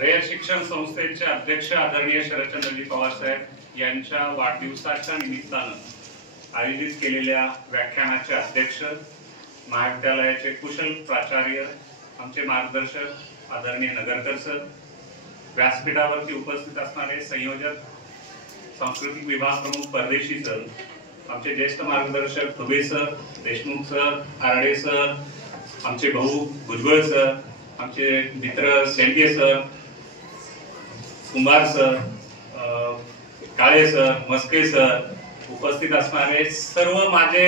रयत शिक्षण संस्थेचे अध्यक्ष आदरणीय शरदचंद्रजी पवार साहेब यांच्या वाढदिवसाच्या निमित्तानं आयोजित केलेल्या व्याख्यानाचे अध्यक्ष, महाविद्यालयाचे कुशल प्राचार्य, आमचे मार्गदर्शक आदरणीय नगरकर सर, व्यासपीठावरती उपस्थित असणारे संयोजक, सांस्कृतिक विभाग प्रमुख परदेशी सर, आमचे ज्येष्ठ मार्गदर्शक Dubey sir, Deshmukh sir, Arde sir, आमचे भाऊ भुजबळ सर, आमचे मित्र सेंटे सर, कुंभार सर, काळे सर, मस्के सर, उपस्थित असणारे सर्व माझे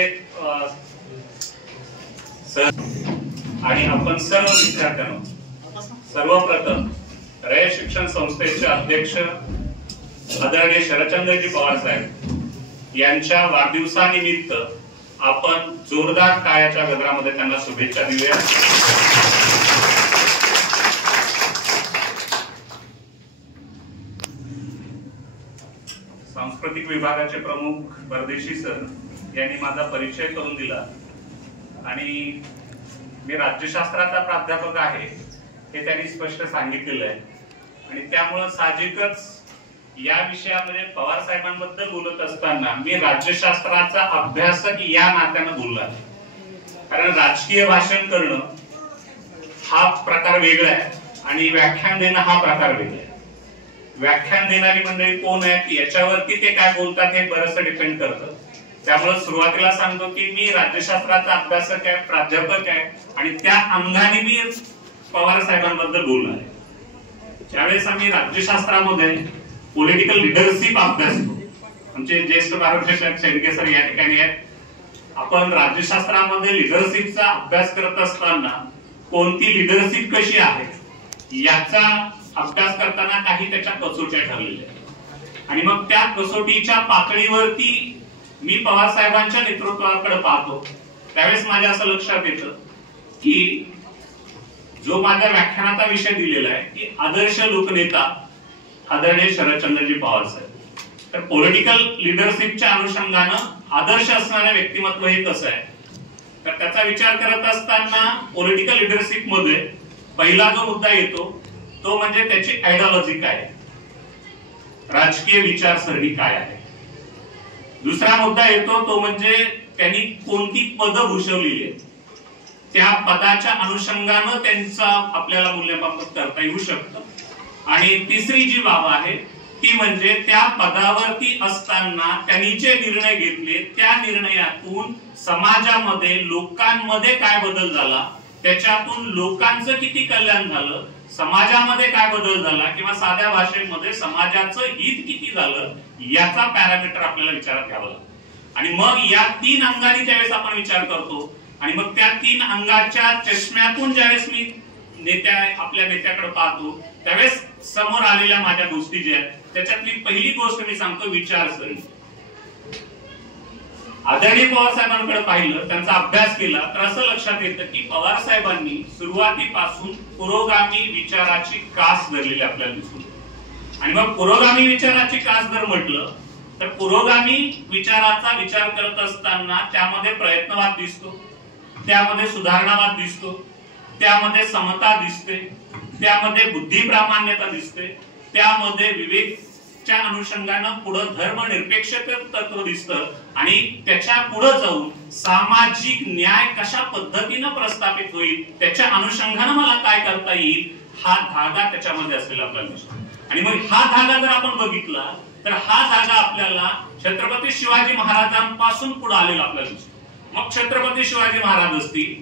सर आणि आपण सर्व विद्यार्थ्यांना सर्वप्रथम रयत शिक्षण संस्थेचे अध्यक्ष आदरणीय शरदचंद्रजी पवार साहेब यांच्या वाढदिवसानिमित्त आपण जोरदार टाळ्याच्या गजरामध्ये त्यांना शुभेच्छा देऊया. सांस्कृतिक विभागाचे प्रमुख परदेशी सर यांनी माझा परिचय करून दिला आणि मी राज्यशास्त्राचा प्राध्यापक आहे हे त्यांनी स्पष्ट सांगितलेलं आहे आणि त्यामुळे साहजिकच या विषयामध्ये पवार साहेबांबद्दल बोलत असताना मी राज्यशास्त्राचा अभ्यासक या नात्यानं बोलला, कारण राजकीय भाषण करणं हा प्रकार वेगळा आहे आणि व्याख्यान देणं हा प्रकार वेगळा आहे. व्याख्यान देणारी मंडळी कोण आहे याच्यावरती ते काय बोलतात हे बरंचसं डिपेंड करतं. त्यामुळे सुरुवातीला सांगतो की मी राज्यशास्त्राचा अभ्यासक आहे, प्राध्यापक आहे आणि त्या अंगाने मी पवार साहेबांबद्दल बोलणार आहे. ज्यावेळेस आम्ही राज्यशास्त्रामध्ये पॉलिटिकल लिडरशिप अभ्यासतो, आमचे ज्येष्ठ मार्गदर्शक शेंडके सर या ठिकाणी आहेत. आपण राज्यशास्त्रामध्ये लिडरशिपचा अभ्यास करत असताना कोणती लिडरशिप कशी आहे याचा अभ्यास करताना काही त्याच्या कसोट्या ठरलेल्या आहेत आणि मग त्या कसोटीच्या पातळीवरती मी पवार साहेबांच्या नेतृत्वाकडे पाहतो. त्यावेळेस माझ्या असं लक्षात येतं की जो माझ्या व्याख्यानाचा विषय दिलेला आहे की आदर्श लोकनेता आदरणीय शरदचंद्रजी पवार साहेब, तर पॉलिटिकल लिडरशिपच्या अनुषंगानं आदर्श असणारं व्यक्तिमत्व हे कसं आहे, तर त्याचा विचार करत असताना पॉलिटिकल लिडरशिप मध्ये पहिला जो मुद्दा येतो तो म्हणजे त्याची आयडियोलॉजी काय आहे, राजकीय विचारसरणी काय आहे. दुसरा मुद्दा येतो तो म्हणजे त्यांनी कोणती पदं भूषवलेली आहेत, त्या पदाच्या अनुषंगानं त्यांचा आपल्याला मूल्यमापन करता येऊ शकतं. आणि तिसरी जी बाब आहे ती म्हणजे त्या पदावरती असताना त्यांनी जे निर्णय घेतले त्या निर्णयातून समाजामध्ये लोकांमध्ये काय बदल झाला, त्याच्यातून लोकांचं किती कल्याण झालं, समाजामध्ये काय बदल झाला किंवा साध्या भाषेमध्ये समाजाचं हित किती झालं याचा पॅरामीटर आपल्याला विचारात घ्यावा लागतो. आणि मग या तीन अंगांनी ज्यावेळेस आपण विचार करतो आणि मग त्या तीन अंगाच्या चष्म्यातून ज्यावेळेस मी आपल्या नेत्याकडे पाहतो त्यावेळेस समोर आलेल्या माझ्या गोष्टी ज्या आहेत त्याच्यातली पहिली गोष्ट मी सांगतो विचारसरणी. आदरणीय पवार साहेबांकडे पाहिलं, त्यांचा अभ्यास केला तर असं लक्षात येतं की पवार साहेबांनी सुरुवातीपासून पुरोगामी विचाराची कास धरलेली आपल्याला दिसून. आणि मग पुरोगामी विचाराची कास जर म्हटलं तर पुरोगामी विचाराचा विचार करत असताना त्यामध्ये प्रयत्नवाद दिसतो, त्यामध्ये सुधारणावाद दिसतो, त्यामध्ये समता दिसते, त्यामध्ये बुद्धिप्रामाण्यता दिसते, त्यामध्ये विवेकच्या अनुषंगानं पुढे धर्मनिरपेक्ष तत्व दिसतं आणि त्याच्या पुढे जाऊन सामाजिक न्याय कशा पद्धतीनं प्रस्थापित होईल त्याच्या अनुषंगानं मला काय करता येईल हा धागा त्याच्यामध्ये असलेला आपल्याला दिसतो. आणि मग हा धागा जर आपण बघितला तर हा धागा आपल्याला छत्रपती शिवाजी महाराजांपासून पुढे आलेला आपल्याला दिसतो. मग छत्रपती शिवाजी महाराज असतील,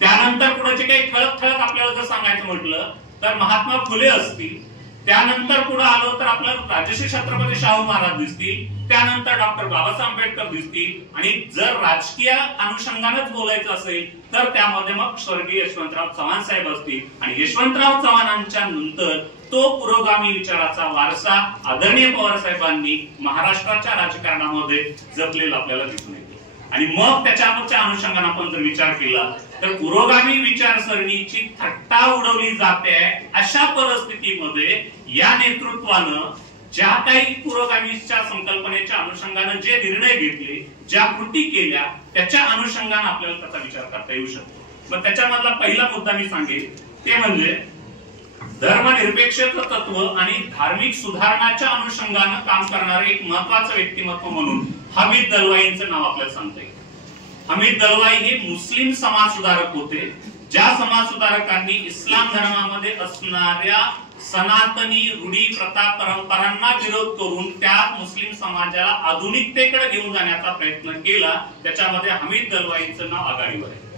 त्यानंतर पुढे काही ठळक आपल्याला जर सांगायचं म्हटलं तर महात्मा फुले असतील, त्यानंतर पुढे आलो तर आपल्याला राजश्री छत्रपती शाहू महाराज दिसतील, त्यानंतर डॉक्टर बाबासाहेब आंबेडकर दिसतील आणि जर राजकीय अनुषंगानेच बोलायचं असेल तर त्यामध्ये मग स्वर्गीय यशवंतराव चव्हाण साहेब असतील. आणि यशवंतराव चव्हाणांच्या नंतर तो पुरोगामी विचाराचा वारसा आदरणीय पवार साहेबांनी महाराष्ट्राच्या राजकारणामध्ये जपलेला आपल्याला दिसून येतो. आणि मग त्याच्या अनुषंगाने आपण जर विचार केला तर पुरोगामी विचारसरणीची थट्टा उडवली जाते अशा परिस्थितीमध्ये या नेतृत्वानं ज्या काही पुरोगामीच्या संकल्पनेच्या अनुषंगाने जे निर्णय घेतले, ज्या कृती केल्या त्याच्या अनुषंगाने आपल्याला त्याचा विचार करता येऊ शकतो. मग त्याच्यामधला पहिला मुद्दा मी सांगेन ते म्हणजे धर्मनिरपेक्षतेचं तत्व आणि धार्मिक सुधारणाच्या अनुषंगाने काम करणारे एक महत्त्वाचं व्यक्तिमत्व म्हणून हमीद दलवाईंचं नाव आपल्याला सांगता येईल. हमीद दलवाई हे मुस्लिम समाज सुधारक होते, ज्या समाज सुधारकांनी इस्लाम धर्मामध्ये असणाऱ्या सनातनी रूढी प्रथा परंपरांना विरोध करून त्या मुस्लिम समाजाला आधुनिकतेकडे घेऊन जाण्याचा प्रयत्न केला. त्याच्यामध्ये हमीद दलवाईंचं नाव आघाडीवर आहे.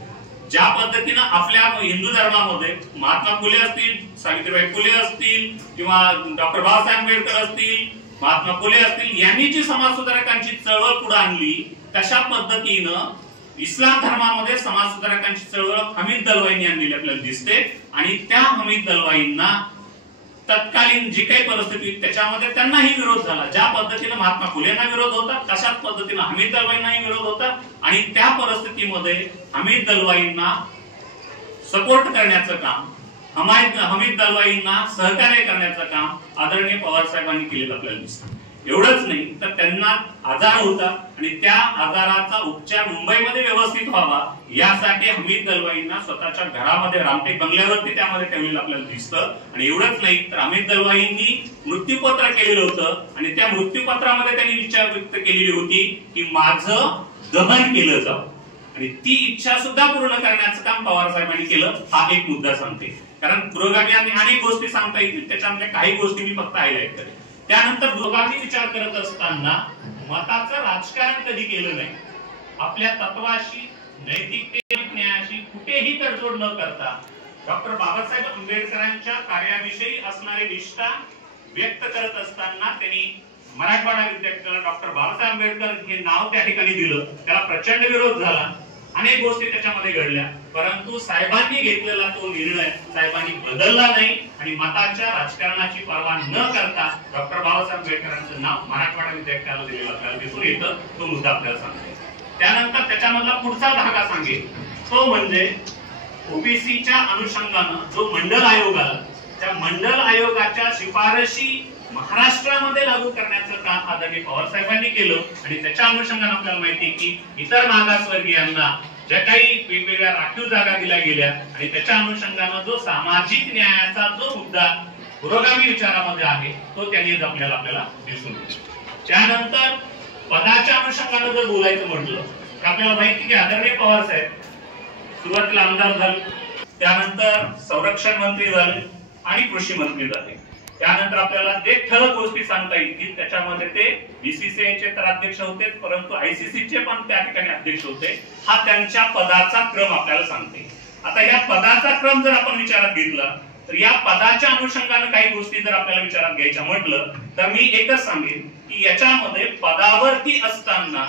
ज्या पद्धतीने आपल्या हिंदू धर्मामध्ये महात्मा फुले असतील, सावित्रीबाई फुले असतील किंवा डॉक्टर बाबासाहेब आंबेडकर असतील, महात्मा फुले असतील, यांनी जी समाज सुधारकांची चळवळ पुढे आणली, तशा पद्धतीनं इस्लाम धर्मामध्ये समाज सुधारकांची चळवळ हमीद दलवाईंनी आणलेली आपल्याला दिसते. आणि त्या हमीद दलवाईंना तत्कालीन जी काही परिस्थिती त्याच्यामध्ये त्यांनाही विरोध झाला. ज्या पद्धतीने महात्मा फुलेंना विरोध होता, तशाच पद्धतीने हमीद दलवाईंनाही विरोध होता. आणि त्या परिस्थितीमध्ये हमीद दलवाईंना सपोर्ट करण्याचं काम, हमीद दलवाईंना सहकार्य करण्याचं काम आदरणीय पवार साहेबांनी केलेलं आपल्याला दिसतं. एवढंच नाही तर त्यांना आजार होता आणि त्या आजाराचा उपचार मुंबईमध्ये व्यवस्थित व्हावा यासाठी हमीद दलवाईंना स्वतःच्या घरामध्ये रामटेक बंगल्यावरती त्यामध्ये ठेवलेलं आपल्याला दिसतं. आणि एवढंच नाही तर हमीद दलवाईंनी मृत्यूपत्र केलेलं होतं आणि त्या मृत्यूपत्रामध्ये त्यांनी इच्छा व्यक्त केलेली होती की माझं दहन केलं जावं, आणि ती इच्छा सुद्धा पूर्ण करण्याचं काम पवार साहेबांनी केलं. हा एक मुद्दा सांगते, कारण पुरोगामी अनेक गोष्टी सांगता येतील, त्याच्यामध्ये काही गोष्टी मी फक्त हायलाइट करेन. त्यानंतर दुर्गामी विचार करत असताना मताचं राजकारण कधी केलं नाही. आपल्या तत्वाशी, नैतिकतेशी, न्यायाशी कुठेही तडजोड न करता डॉक्टर बाबासाहेब आंबेडकरांच्या कार्याविषयी असणारी निष्ठा व्यक्त करत असताना त्यांनी मराठवाडा विद्यापीठाला डॉक्टर बाबासाहेब आंबेडकर हे नाव त्या ठिकाणी दिलं. त्याला प्रचंड विरोध झाला, अनेक गोष्टी त्याच्यामध्ये घडल्या, परंतु साहेबांनी घेतलेला तो निर्णय साहेबांनी बदलला नाही आणि मताच्या राजकारणाची पर्वा न करता डॉक्टर बाबासाहेब आंबेडकरांचं नाव मराठवाडा विद्यापीठाला दिलेलं आपल्याला दिसून येतं. तो मुद्दा आपल्याला सांगेल. त्यानंतर त्याच्यामधला पुढचा धागा सांगेल तो म्हणजे ओबीसीच्या अनुषंगानं जो मंडल आयोग आला, त्या मंडल आयोगाच्या शिफारशी महाराष्ट्रामध्ये लागू करण्याचं काम आदरणीय पवार साहेबांनी केलं. आणि त्याच्या अनुषंगाने आपल्याला माहिती आहे की इतर मागासवर्गीयांना ज्या काही वेगवेगळ्या राखीव जागा दिल्या गेल्या आणि त्याच्या अनुषंगाने जो सामाजिक न्यायाचा जो मुद्दा पुरोगामी विचारामध्ये आहे तो त्यांनी आपल्याला दिसून येतो. त्यानंतर पदाच्या अनुषंगाने जर बोलायचं म्हटलं तर आपल्याला माहिती की आदरणीय पवार साहेब सुरुवातीला आमदार झाले, त्यानंतर संरक्षण मंत्री झाले आणि कृषी मंत्री झाले. त्यानंतर आपल्याला जे ठळक गोष्टी सांगता येतील त्याच्यामध्ये ते बीसीसीआयचे तर अध्यक्ष होते, परंतु आयसीसीचे पण त्या ठिकाणी अध्यक्ष होते. हा त्यांच्या पदाचा क्रम आपल्याला सांगते. आता या पदाचा क्रम जर आपण विचारात घेतला तर या पदाच्या अनुषंगाने काही गोष्टी जर आपल्याला विचारात घ्यायच्या म्हटलं तर मी एकच सांगेन की याच्यामध्ये पदावरती असताना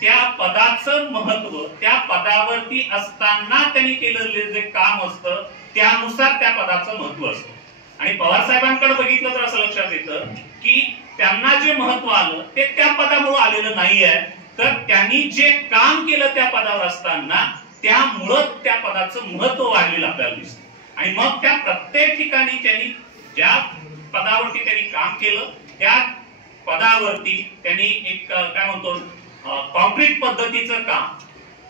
त्या पदाचं महत्व, त्या पदावरती असताना त्यांनी केलेले जे काम असतं त्यानुसार त्या पदाचं महत्व असतं. आणि पवार साहेबांकडे बघितलं तर असं लक्षात येतं की त्यांना जे महत्व आलं ते त्या पदामुळे आलेलं नाहीये, तर त्यांनी जे काम केलं त्या पदावर असताना त्यामुळं त्या पदाचं महत्व वाढलेलं आपल्याला दिसतं. आणि मग त्या प्रत्येक ठिकाणी त्यांनी ज्या पदावरती त्यांनी काम केलं त्या पदावरती त्यांनी एक काय म्हणतो कॉन्क्रीट पद्धतीचं काम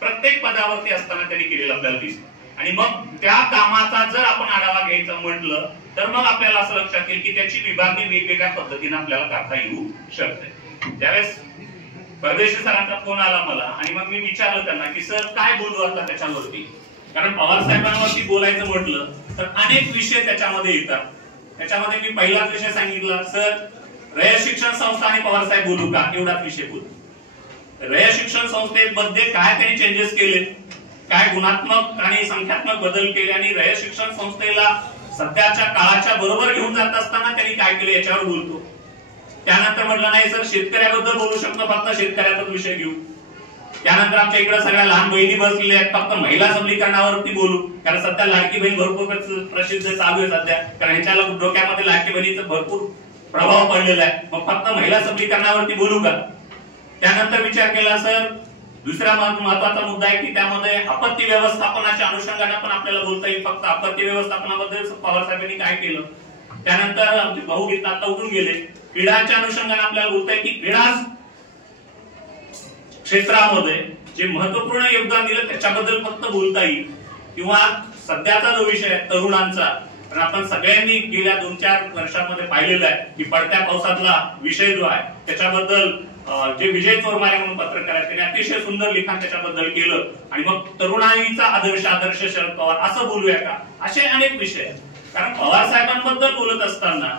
प्रत्येक पदावरती असताना त्यांनी केलेलं आपल्याला दिसतं. आणि मग त्या कामाचा जर आपण आढावा घ्यायचा म्हटलं तर मग आपल्याला असं लक्षात येईल की त्याची विभागणी वेगवेगळ्या पद्धतीने आपल्याला करता येऊ शकते. त्यावेळेस परदेशी सरांचा फोन आला मला आणि मग मी विचारलं त्यांना की सर काय बोलू आता त्याच्यावरती, कारण पवार साहेबांवरती बोलायचं म्हटलं तर अनेक विषय त्याच्यामध्ये येतात. त्याच्यामध्ये मी पहिलाच विषय सांगितला, सर रयत शिक्षण संस्था आणि पवार साहेब बोलू का, एवढाच विषय बोलू. रयत शिक्षण संस्थेमध्ये काय त्यांनी चेंजेस केले, काय गुणात्मक आणि संख्यात्मक बदल केले आणि रयत शिक्षण संस्थेला सध्याच्या काळाच्या बरोबर घेऊन जात असताना त्यांनी काय केले याच्यावर बोलतो. त्यानंतर म्हटलं नाही सर शेतकऱ्याबद्दल बोलू शकतो, फक्त शेतकऱ्याचाच विषय घेऊ. त्यानंतर आमच्या इकडे सगळ्या लहान बहिणी बसलेल्या आहेत, फक्त महिला सबलीकरणावरती बोलू, कारण सध्या लाडकी बहीण भरपूर प्रसिद्ध चालू आहे सध्या, कारण ह्याच्या डोक्यामध्ये लाडकी बहिणीचा भरपूर प्रभाव पडलेला आहे. मग फक्त महिला सबलीकरणावरती बोलू का. त्यानंतर विचार केला सर दुसरा महत्वाचा मुद्दा आहे की त्यामध्ये आपत्ती व्यवस्थापनाच्या अनुषंगाने पण आपल्याला बोलता येईल, फक्त आपत्ती व्यवस्थापनाबद्दल पवार साहेबांनी काय केलं. त्यानंतर आमचे भाऊगीत आता उठून गेले, क्रीडाच्या अनुषंगाने आपल्याला बोलता येईल की क्रीडा क्षेत्रामध्ये जे महत्वपूर्ण योगदान दिलं त्याच्याबद्दल फक्त बोलता येईल. किंवा सध्याचा जो विषय आहे तरुणांचा, कारण आपण सगळ्यांनी गेल्या 2-4 वर्षांमध्ये पाहिलेलं आहे की पडत्या पावसातला विषय जो आहे त्याच्याबद्दल जे विजय चोरमारे म्हणून पत्रकार आहेत त्यांनी अतिशय सुंदर लिखाण त्याच्याबद्दल केलं. आणि मग तरुणाईचा आदर्श शरद पवार असं बोलूया का, असे अनेक विषय आहेत. कारण पवार साहेबांबद्दल बोलत असताना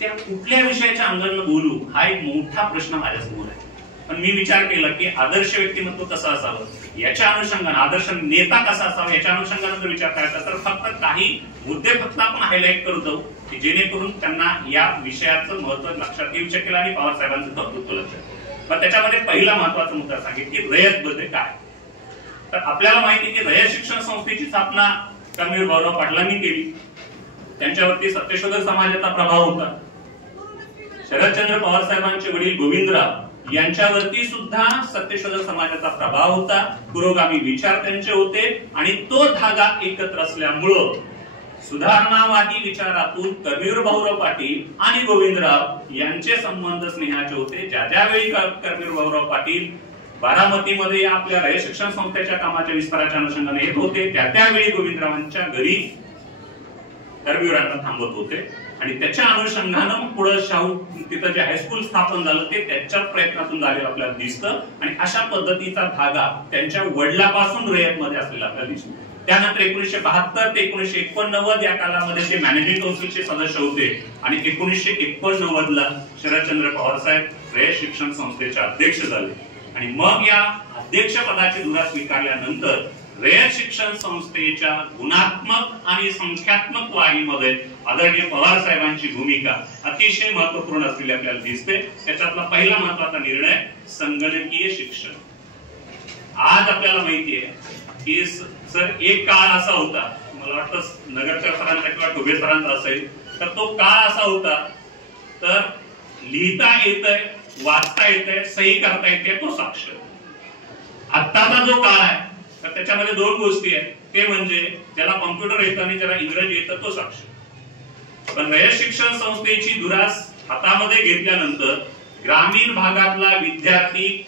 त्या कुठल्या विषयाच्या अंगाने बोलू हा एक मोठा प्रश्न माझ्यासमोर आहे. पण मी विचार केला की आदर्श व्यक्तिमत्व कसं असावं, याच्या अनुषंगाने आदर्श नेता कसा असावा याच्या अनुषंगाने जर विचार करायचा तर फक्त काही मुद्दे फक्त आपण हायलाइट करत जाऊ की जेणेकरून त्यांना या विषयाचं महत्व लक्षात येऊ शकेल आणि पवार साहेबांचं कर्तृत्व लक्षात. पण त्याच्यामध्ये पहिला महत्वाचा मुद्दा सांगेल की रयत मध्ये काय. तर आपल्याला माहिती की रयत शिक्षण संस्थेची स्थापना कर्मवीर भाऊराव पाटलांनी केली. त्यांच्यावरती सत्यशोधक समाजाचा प्रभाव होता. शरदचंद्र पवार साहेबांचे वडील गोविंदराव यांच्यावरती सुद्धा सत्यशोधक समाजाचा प्रभाव होता. पुरोगामी विचार त्यांचे होते आणि तो धागा एकत्र असल्यामुळं सुधारणावादी विचारातून कर्मवीर भाऊराव पाटील आणि गोविंदराव यांचे संबंध स्नेहाचे होते. ज्यावेळी कर्मवीर भाऊराव पाटील बारामतीमध्ये आपल्या रयत शिक्षण संस्थेच्या कामाच्या विस्ताराच्या अनुषंगाने येत होते त्यावेळी गोविंदरावांच्या घरी कर्मवीरांना थांबत होते. आणि त्याच्या अनुषंगानं पुढे शाहू तिथं जे हायस्कूल स्थापन झालं ते त्याच्या प्रयत्नातून झालेलं आपल्याला दिसतं. आणि अशा पद्धतीचा धागा त्यांच्या वडिलापासून रयतमध्ये असलेला आपल्याला दिसतो. त्यानंतर 1972 ते 1989 या कालामध्ये ते मॅनेजिंग काउन्सिलचे सदस्य होते आणि 1989 ला शरदचंद्र पवार साहेब रयत शिक्षण संस्थेचे अध्यक्ष झाले. आणि मग या अध्यक्ष पदाची धुरा स्वीकारल्यानंतर रयत शिक्षण संस्थेच्या गुणात्मक आणि संख्यात्मक वाढीमध्ये आदरणीय पवार साहेबांची भूमिका अतिशय महत्वपूर्ण असलेली आपल्याला दिसते. त्याच्यातला पहिला महत्वाचा निर्णय संगणकीय शिक्षण. आज आपल्याला माहिती आहे की सर एक काळ असा होता, मला वाटतं नगरकर सरांचा किंवा टोबे सरांचा असेल, तर तो काळ असा होता तर लिहिता येतंय, वाचता येतंय, सही करता येते तो साक्षर. आत्ताचा जो काळ आहे तर त्याच्यामध्ये 2 गोष्टी आहेत, ते म्हणजे ज्याला कॉम्प्युटर येतं आणि ज्याला इंग्रजी येतं तो साक्षर. पण रयत शिक्षण संस्थेची धुरास हातामध्ये घेतल्यानंतर ग्रामीण भागातला विद्यार्थी,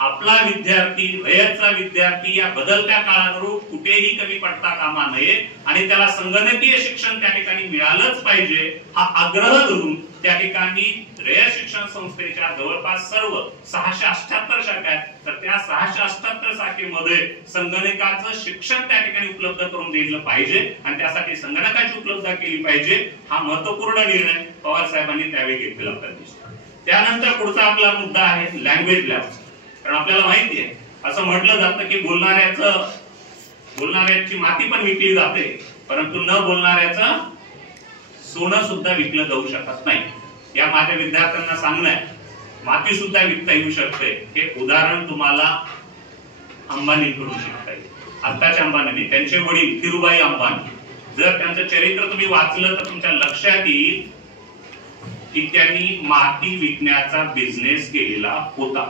आपला विद्यार्थी, रयतचा विद्यार्थी या बदलत्या काळानुरूप कुठेही कमी पडता कामा नये आणि त्याला संगणकीय शिक्षण त्या ठिकाणी मिळालंच पाहिजे हा आग्रह धरून त्या ठिकाणी रयत शिक्षण संस्थेच्या जवळपास सर्व 678 शाखा आहेत. तर त्या 678 शाखेमध्ये संगणकाचं शिक्षण त्या ठिकाणी उपलब्ध करून दिलं पाहिजे आणि त्यासाठी संगणकाची उपलब्धता केली पाहिजे हा महत्वपूर्ण निर्णय पवार साहेबांनी त्यावेळी घेतलेला होता. त्यानंतर पुढचा आपला मुद्दा आहे लँग्वेज लॅब. कारण आपल्याला माहिती आहे असं म्हटलं जातं की बोलणाऱ्याची माती पण विकली जाते परंतु न बोलणाऱ्याचं सोनं सुद्धा विकलं जाऊ शकत नाही. या माझ्या विद्यार्थ्यांना सांगणं आहे माती सुद्धा विकता येऊ शकते. हे उदाहरण तुम्हाला अंबानीकडून शिकता येईल. आत्ताच्या अंबानी, त्यांचे वडील धीरूभाई अंबानी, जर त्यांचं चरित्र तुम्ही वाचलं तर तुमच्या लक्षात येईल की त्यांनी माती विकण्याचा बिझनेस केलेला होता.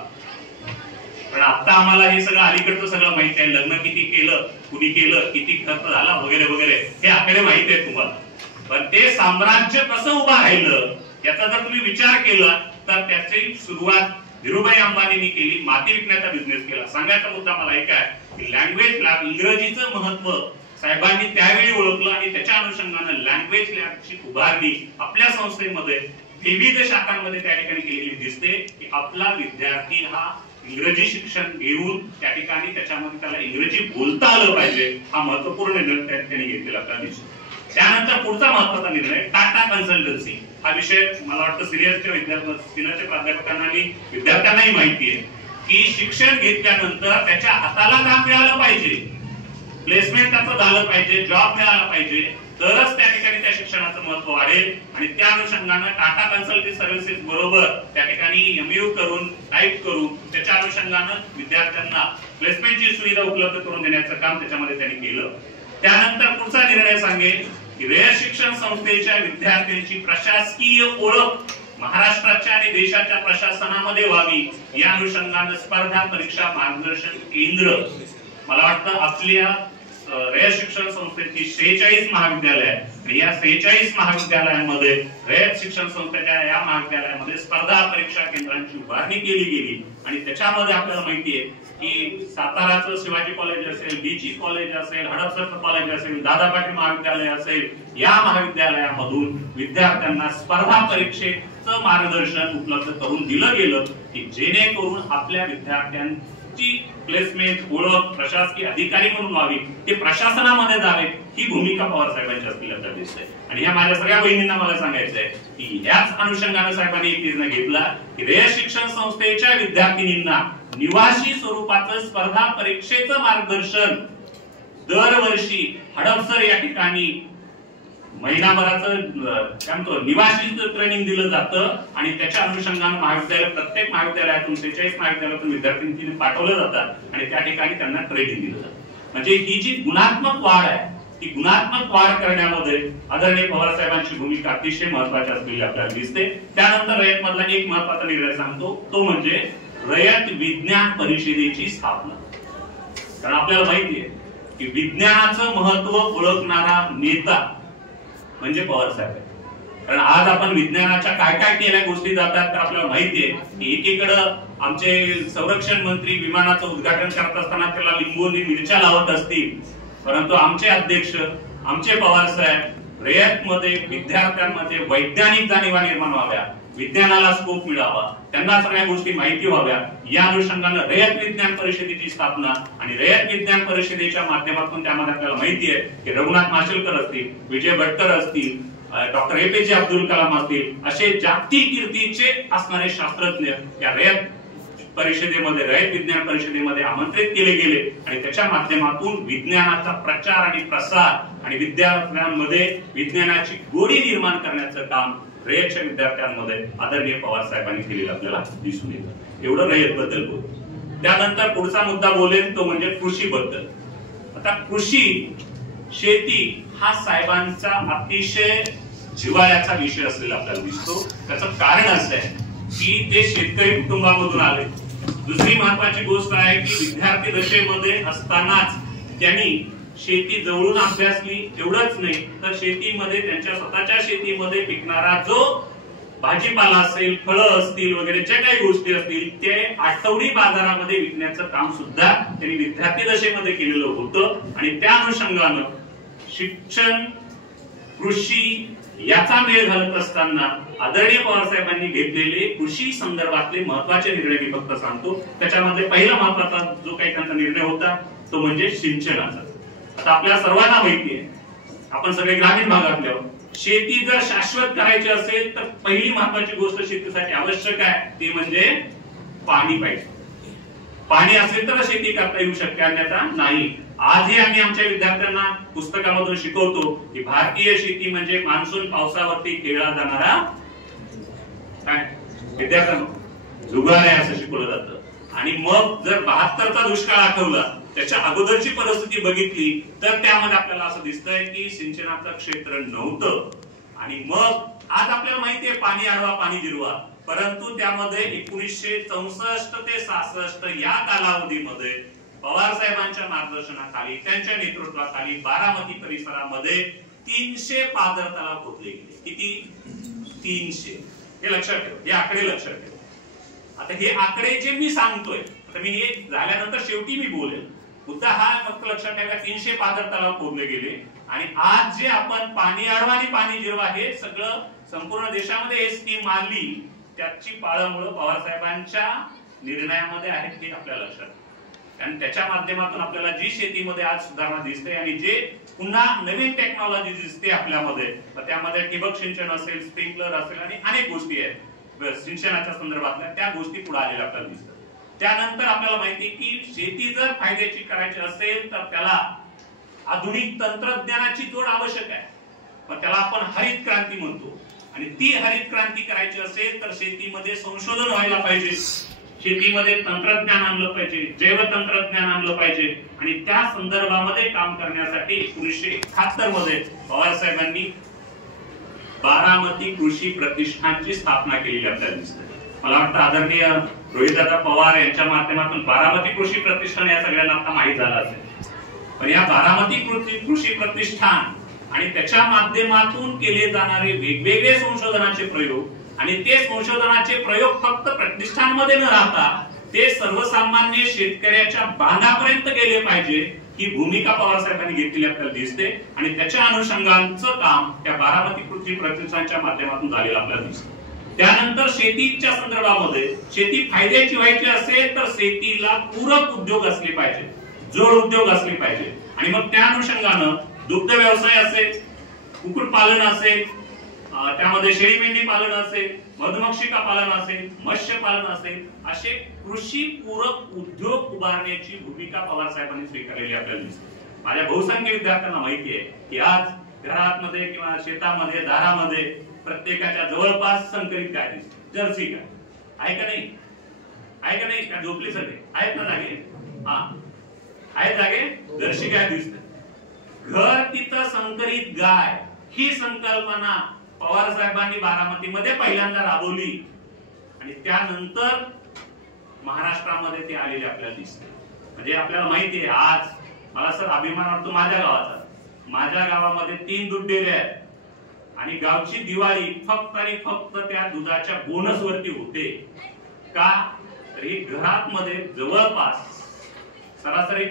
पण आता आम्हाला हे सगळं अलीकडचं सगळं माहिती आहे, लग्न किती केलं, कुणी केलं, किती खर्च झाला वगैरे वगैरे हे आकडे माहिती आहेत तुम्हाला. पण ते साम्राज्य कसं उभं राहिलं याचा जर तुम्ही विचार केला तर त्याची सुरुवात धीरूभाई अंबानींनी केली, माती विकण्याचा बिझनेस केला. सांगायचा मुद्दा मला एक आहे की लँग्वेज लॅब, इंग्रजीचं महत्व साहेबांनी त्यावेळी ओळखलं आणि त्याच्या अनुषंगाने लँग्वेज लॅबची उभारणी आपल्या संस्थेमध्ये विविध शाखांमध्ये त्या ठिकाणी केलेली दिसते की आपला विद्यार्थी हा इंग्रजी शिक्षण घेऊन त्या ठिकाणी त्याच्यामध्ये त्याला इंग्रजी बोलता आलं पाहिजे हा महत्वपूर्ण निर्णय त्यांनी घेतलेला आपल्याला दिसतो. त्यानंतर पुढचा महत्वाचा निर्णय टाटा कन्सल्टन्सी. हा विषय मला वाटतं सिनियरच्या प्राध्यापकांना आणि विद्यार्थ्यांनाही माहिती आहे की शिक्षण घेतल्यानंतर त्याच्या हाताला काम मिळालं पाहिजे, प्लेसमेंट त्याचं झालं पाहिजे, जॉब मिळाला पाहिजे, तरच त्या ठिकाणी त्या शिक्षणाचं महत्व वाढेल. आणि त्या अनुषंगाने टाटा कन्सल्टिंग सर्व्हिसेस बरोबर त्या ठिकाणी MU करून टाईप करून त्याच्या अनुषंगाने विद्यार्थ्यांना प्लेसमेंटची सुविधा उपलब्ध करून देण्याचं काम त्याच्यामध्ये त्यांनी केलं. त्यानंतर पुढचा निर्णय सांगेल की रयत शिक्षण संस्थेच्या विद्यार्थ्यांची प्रशासकीय ओळख महाराष्ट्राच्या आणि देशाच्या प्रशासनामध्ये व्हावी या अनुषंगाने स्पर्धा परीक्षा मार्गदर्शन केंद्र, मला वाटतं आपल्या रयत शिक्षण संस्थेची 46 महाविद्यालय आहेत आणि या 46 महाविद्यालयांमध्ये रयत शिक्षण संस्थेच्या या महाविद्यालयामध्ये स्पर्धा परीक्षा केंद्रांची उभारणी केली गेली आणि त्याच्यामध्ये आपल्याला माहिती आहे की साताराचं शिवाजी कॉलेज असेल, बीजी कॉलेज असेल, हडपसर कॉलेज असेल, दादा पाटील महाविद्यालय असेल, या महाविद्यालयामधून विद्यार्थ्यांना स्पर्धा परीक्षेचं मार्गदर्शन उपलब्ध करून दिलं गेलं की जेणेकरून आपल्या विद्यार्थ्यांची प्लेसमेंट, ओळख प्रशासकीय अधिकारी म्हणून व्हावी, ते प्रशासनामध्ये जावे, ही भूमिका पवार साहेबांची असलेली आपल्याला दिसते. आणि ह्या माझ्या सगळ्या बहिणींना मला सांगायचंय की याच अनुषंगाने साहेबांनी एक निर्णय घेतला की रयत शिक्षण संस्थेच्या विद्यार्थिनींना निवासी स्वरूपाचं स्पर्धा परीक्षेचं मार्गदर्शन दरवर्षी हडपसर या ठिकाणी महिनाभराचं काय म्हणतो निवासी ट्रेनिंग दिलं जातं आणि त्याच्या अनुषंगाने महाविद्यालय प्रत्येक महाविद्यालयातून 46 महाविद्यालयातून विद्यार्थी पाठवले जातात आणि त्या ठिकाणी त्यांना ट्रेनिंग दिलं जातं. म्हणजे ही जी गुणात्मक वाढ आहे ती गुणात्मक वाढ करण्यामध्ये आदरणीय पवार साहेबांची भूमिका अतिशय महत्वाची असलेली आपल्याला दिसते. त्यानंतर रयत मधला एक महत्वाचा निर्णय सांगतो, तो म्हणजे रयत विज्ञान परिषदेची स्थापना. कारण आपल्याला माहिती आहे की विज्ञानाचं महत्व ओळखणारा नेता म्हणजे पवार साहेब. कारण आज आपण विज्ञानाच्या काय काय केल्या गोष्टी जातात तर आपल्याला माहिती आहे की एकीकडं आमचे संरक्षण मंत्री विमानाचं उद्घाटन करत असताना त्याला लिंबूनी मिरच्या लावत असतील, परंतु आमचे अध्यक्ष आमचे पवार साहेब रयत मध्ये विद्यार्थ्यांमध्ये वैज्ञानिक जाणीवा निर्माण व्हाव्या, विज्ञानाला स्कोप मिळावा, त्यांना सगळ्या गोष्टी माहिती व्हाव्या, या अनुषंगाने रयत विज्ञान परिषदेची स्थापना आणि रयत विज्ञान परिषदेच्या माध्यमातून त्यामध्ये आपल्याला माहिती आहे की रघुनाथ माशेलकर असतील, विजय भटकर असतील, डॉक्टर APJ अब्दुल कलाम असतील, असे जागतिक कीर्तीचे असणारे शास्त्रज्ञ या रयत परिषदेमध्ये रयत विज्ञान परिषदेमध्ये आमंत्रित केले गेले आणि त्याच्या माध्यमातून विज्ञानाचा प्रचार आणि प्रसार आणि विद्यार्थ्यांमध्ये विज्ञानाची गोडी निर्माण करण्याचं काम रयतच्या विद्यार्थ्यांमध्ये आदरणीय पवार साहेबांनी केलेलं आपल्याला दिसून येतं. एवढं रयत बद्दल बोल. त्यानंतर पुढचा मुद्दा बोलेल तो म्हणजे कृषी बद्दल. आता कृषी शेती हा साहेबांचा अतिशय जिव्हाळ्याचा विषय असलेला आपल्याला दिसतो. त्याचं कारण असं आहे की ते शेतकरी कुटुंबामधून आले. दुसरी महत्वाची गोष्ट आहे की विद्यार्थी दशेमध्ये असतानाच त्यांनी शेती जवळून अभ्यासली. एवढंच नाही तर शेतीमध्ये त्यांच्या स्वतःच्या शेतीमध्ये पिकणारा जो भाजीपाला असेल, फळं असतील वगैरे ज्या काही गोष्टी असतील ते आठवडी बाजारामध्ये विकण्याचं काम सुद्धा त्यांनी विद्यार्थी दशेमध्ये केलेलं होतं. आणि त्या अनुषंगानं शिक्षण कृषी याचा मेळ घालत असताना आदरणीय पवार साहेबांनी घेतलेले कृषी संदर्भातले महत्वाचे निर्णय मी फक्त सांगतो. त्याच्यामध्ये पहिला महत्वाचा जो काही त्यांचा निर्णय होता तो म्हणजे सिंचनाचा. आता आपल्याला सर्वांना माहिती आहे, आपण सगळे ग्रामीण भागातले आहोत, शेती जर शाश्वत करायची असेल तर पहिली महत्वाची गोष्ट शेतीसाठी आवश्यक आहे ती म्हणजे पाणी पाहिजे. पाणी असेल तर शेती करता येऊ शकते, अन्यथा नाही. आजही आम्ही आमच्या विद्यार्थ्यांना पुस्तकामधून शिकवतो की भारतीय शेती म्हणजे मान्सून पावसावरती खेळला जाणारा काय विद्यार्थ्यांना जुगार आहे असं शिकवलं जातं. आणि मग जर 72चा दुष्काळ आठवला, त्याच्या अगोदरची परिस्थिती बघितली तर त्यामध्ये आपल्याला असं दिसतंय की सिंचनाचं क्षेत्र नव्हतं. आणि मग आज आपल्याला माहितीये पाणी अडवा पाणी जिरवा, परंतु त्यामध्ये 1964 ते 66 या कालावधीमध्ये पवार साहेबांच्या मार्गदर्शनाखाली त्यांच्या नेतृत्वाखाली बारामती परिसरामध्ये 300 पाझर तलाव खोदले गेले. किती? 300. हे लक्षात ठेव, हे आकडे लक्षात ठेव. आता हे आकडे जे मी सांगतोय, आता मी हे झाल्यानंतर शेवटी मी बोलेल, मुद्दा हा फक्त लक्षात ठेवा 300 पाझर तलाव खोदले गेले. आणि आज जे आपण पाणी अडवा आणि पाणी जिरवा हे सगळं संपूर्ण देशामध्ये स्कीम आणली, त्याची पाळंमुळं पवार साहेबांच्या निर्णयामध्ये आहेत हे आपल्याला लक्षात. आणि त्याच्या माध्यमातून आपल्याला जी शेतीमध्ये आज सुधारणा दिसते आणि जे पुन्हा नवीन टेक्नॉलॉजी दिसते आपल्यामध्ये, त्यामध्ये ठिबक सिंचन असेल, स्प्रिंकलर असेल आणि अनेक गोष्टी आहेत सिंचनाच्या संदर्भातल्या, त्या गोष्टी पुढे आलेल्या आपल्याला दिसतात. त्यानंतर आपल्याला माहिती की शेती जर फायद्याची करायची असेल तर त्याला आधुनिक तंत्रज्ञानाची जोड आवश्यक आहे. पण त्याला आपण हरित क्रांती म्हणतो. आणि ती हरित क्रांती करायची असेल तर शेतीमध्ये संशोधन व्हायला पाहिजे, शेतीमध्ये तंत्रज्ञान आणलं पाहिजे, जैव तंत्रज्ञान आणलं पाहिजे. आणि त्या संदर्भामध्ये काम करण्यासाठी 1971 मध्ये पवार साहेबांनी बारामती कृषी प्रतिष्ठानची स्थापना केलेली आपल्याला दिसते. मला वाटतं आदरणीय रोहितदादा पवार यांच्या माध्यमातून बारामती कृषी प्रतिष्ठान या सगळ्यांना आता माहित झालं असेल. पण या बारामती कृषी प्रतिष्ठान आणि त्याच्या माध्यमातून केले जाणारे वेगवेगळे संशोधनाचे प्रयोग आणि ते संशोधनाचे प्रयोग फक्त प्रतिष्ठानमध्ये न राहता ते सर्वसामान्य शेतकऱ्याच्या बांधापर्यंत गेले पाहिजे ही भूमिका पवार साहेबांनी घेतलेली आपल्याला दिसते आणि त्याच्या अनुषंगाचं काम त्या बारामती कृषी प्रतिष्ठानच्या माध्यमातून झालेलं आपल्याला दिसतं. त्यानंतर शेतीच्या संदर्भामध्ये शेती फायद्याची व्हायची असेल तर शेतीला पूरक उद्योग असले पाहिजे, जोड उद्योग असले पाहिजे आणि मग त्या अनुषंगानं दुग्ध व्यवसाय असेल, कुक्कुटपालन असेल, त्यामध्ये शेळी मेंढी पालन असेल, मधुमक्षिका पालन असेल, मत्स्य पालन असेल, असे कृषी पूरक उद्योग उभारण्याची भूमिका पवार साहेबांनी स्वीकारलेली आपल्याला दिसते. माझ्या बहुसंख्य विद्यार्थ्यांना माहिती आहे की आज घरामध्ये किंवा शेतामध्ये दारामध्ये प्रत्येकाच्या जवळपास संकरित गाय दिसते, जर्सी गाय आहे का नाही, आहे का नाही, का झोपली सगळे आहेत ना जागे, हा आहे जागे, जर्सी गाय दिसते. घर तिथं संकरित गाय ही संकल्पना पवार साहेबांनी बारामतीमध्ये पहिल्यांदा राबवली आणि त्यानंतर महाराष्ट्रामध्ये ते आलेले आपल्याला दिसते. म्हणजे आपल्याला माहिती आहे, आज मला सर अभिमान वाटतो माझ्या गावाचा. माझ्या गावामध्ये 3 दूध डेअरी आहेत आणि गावची दिवाळी फक्त आणि फक्त त्या दुधाच्या बोनस वरती होते का, तरी घरात मध्ये जवळपास सरासरी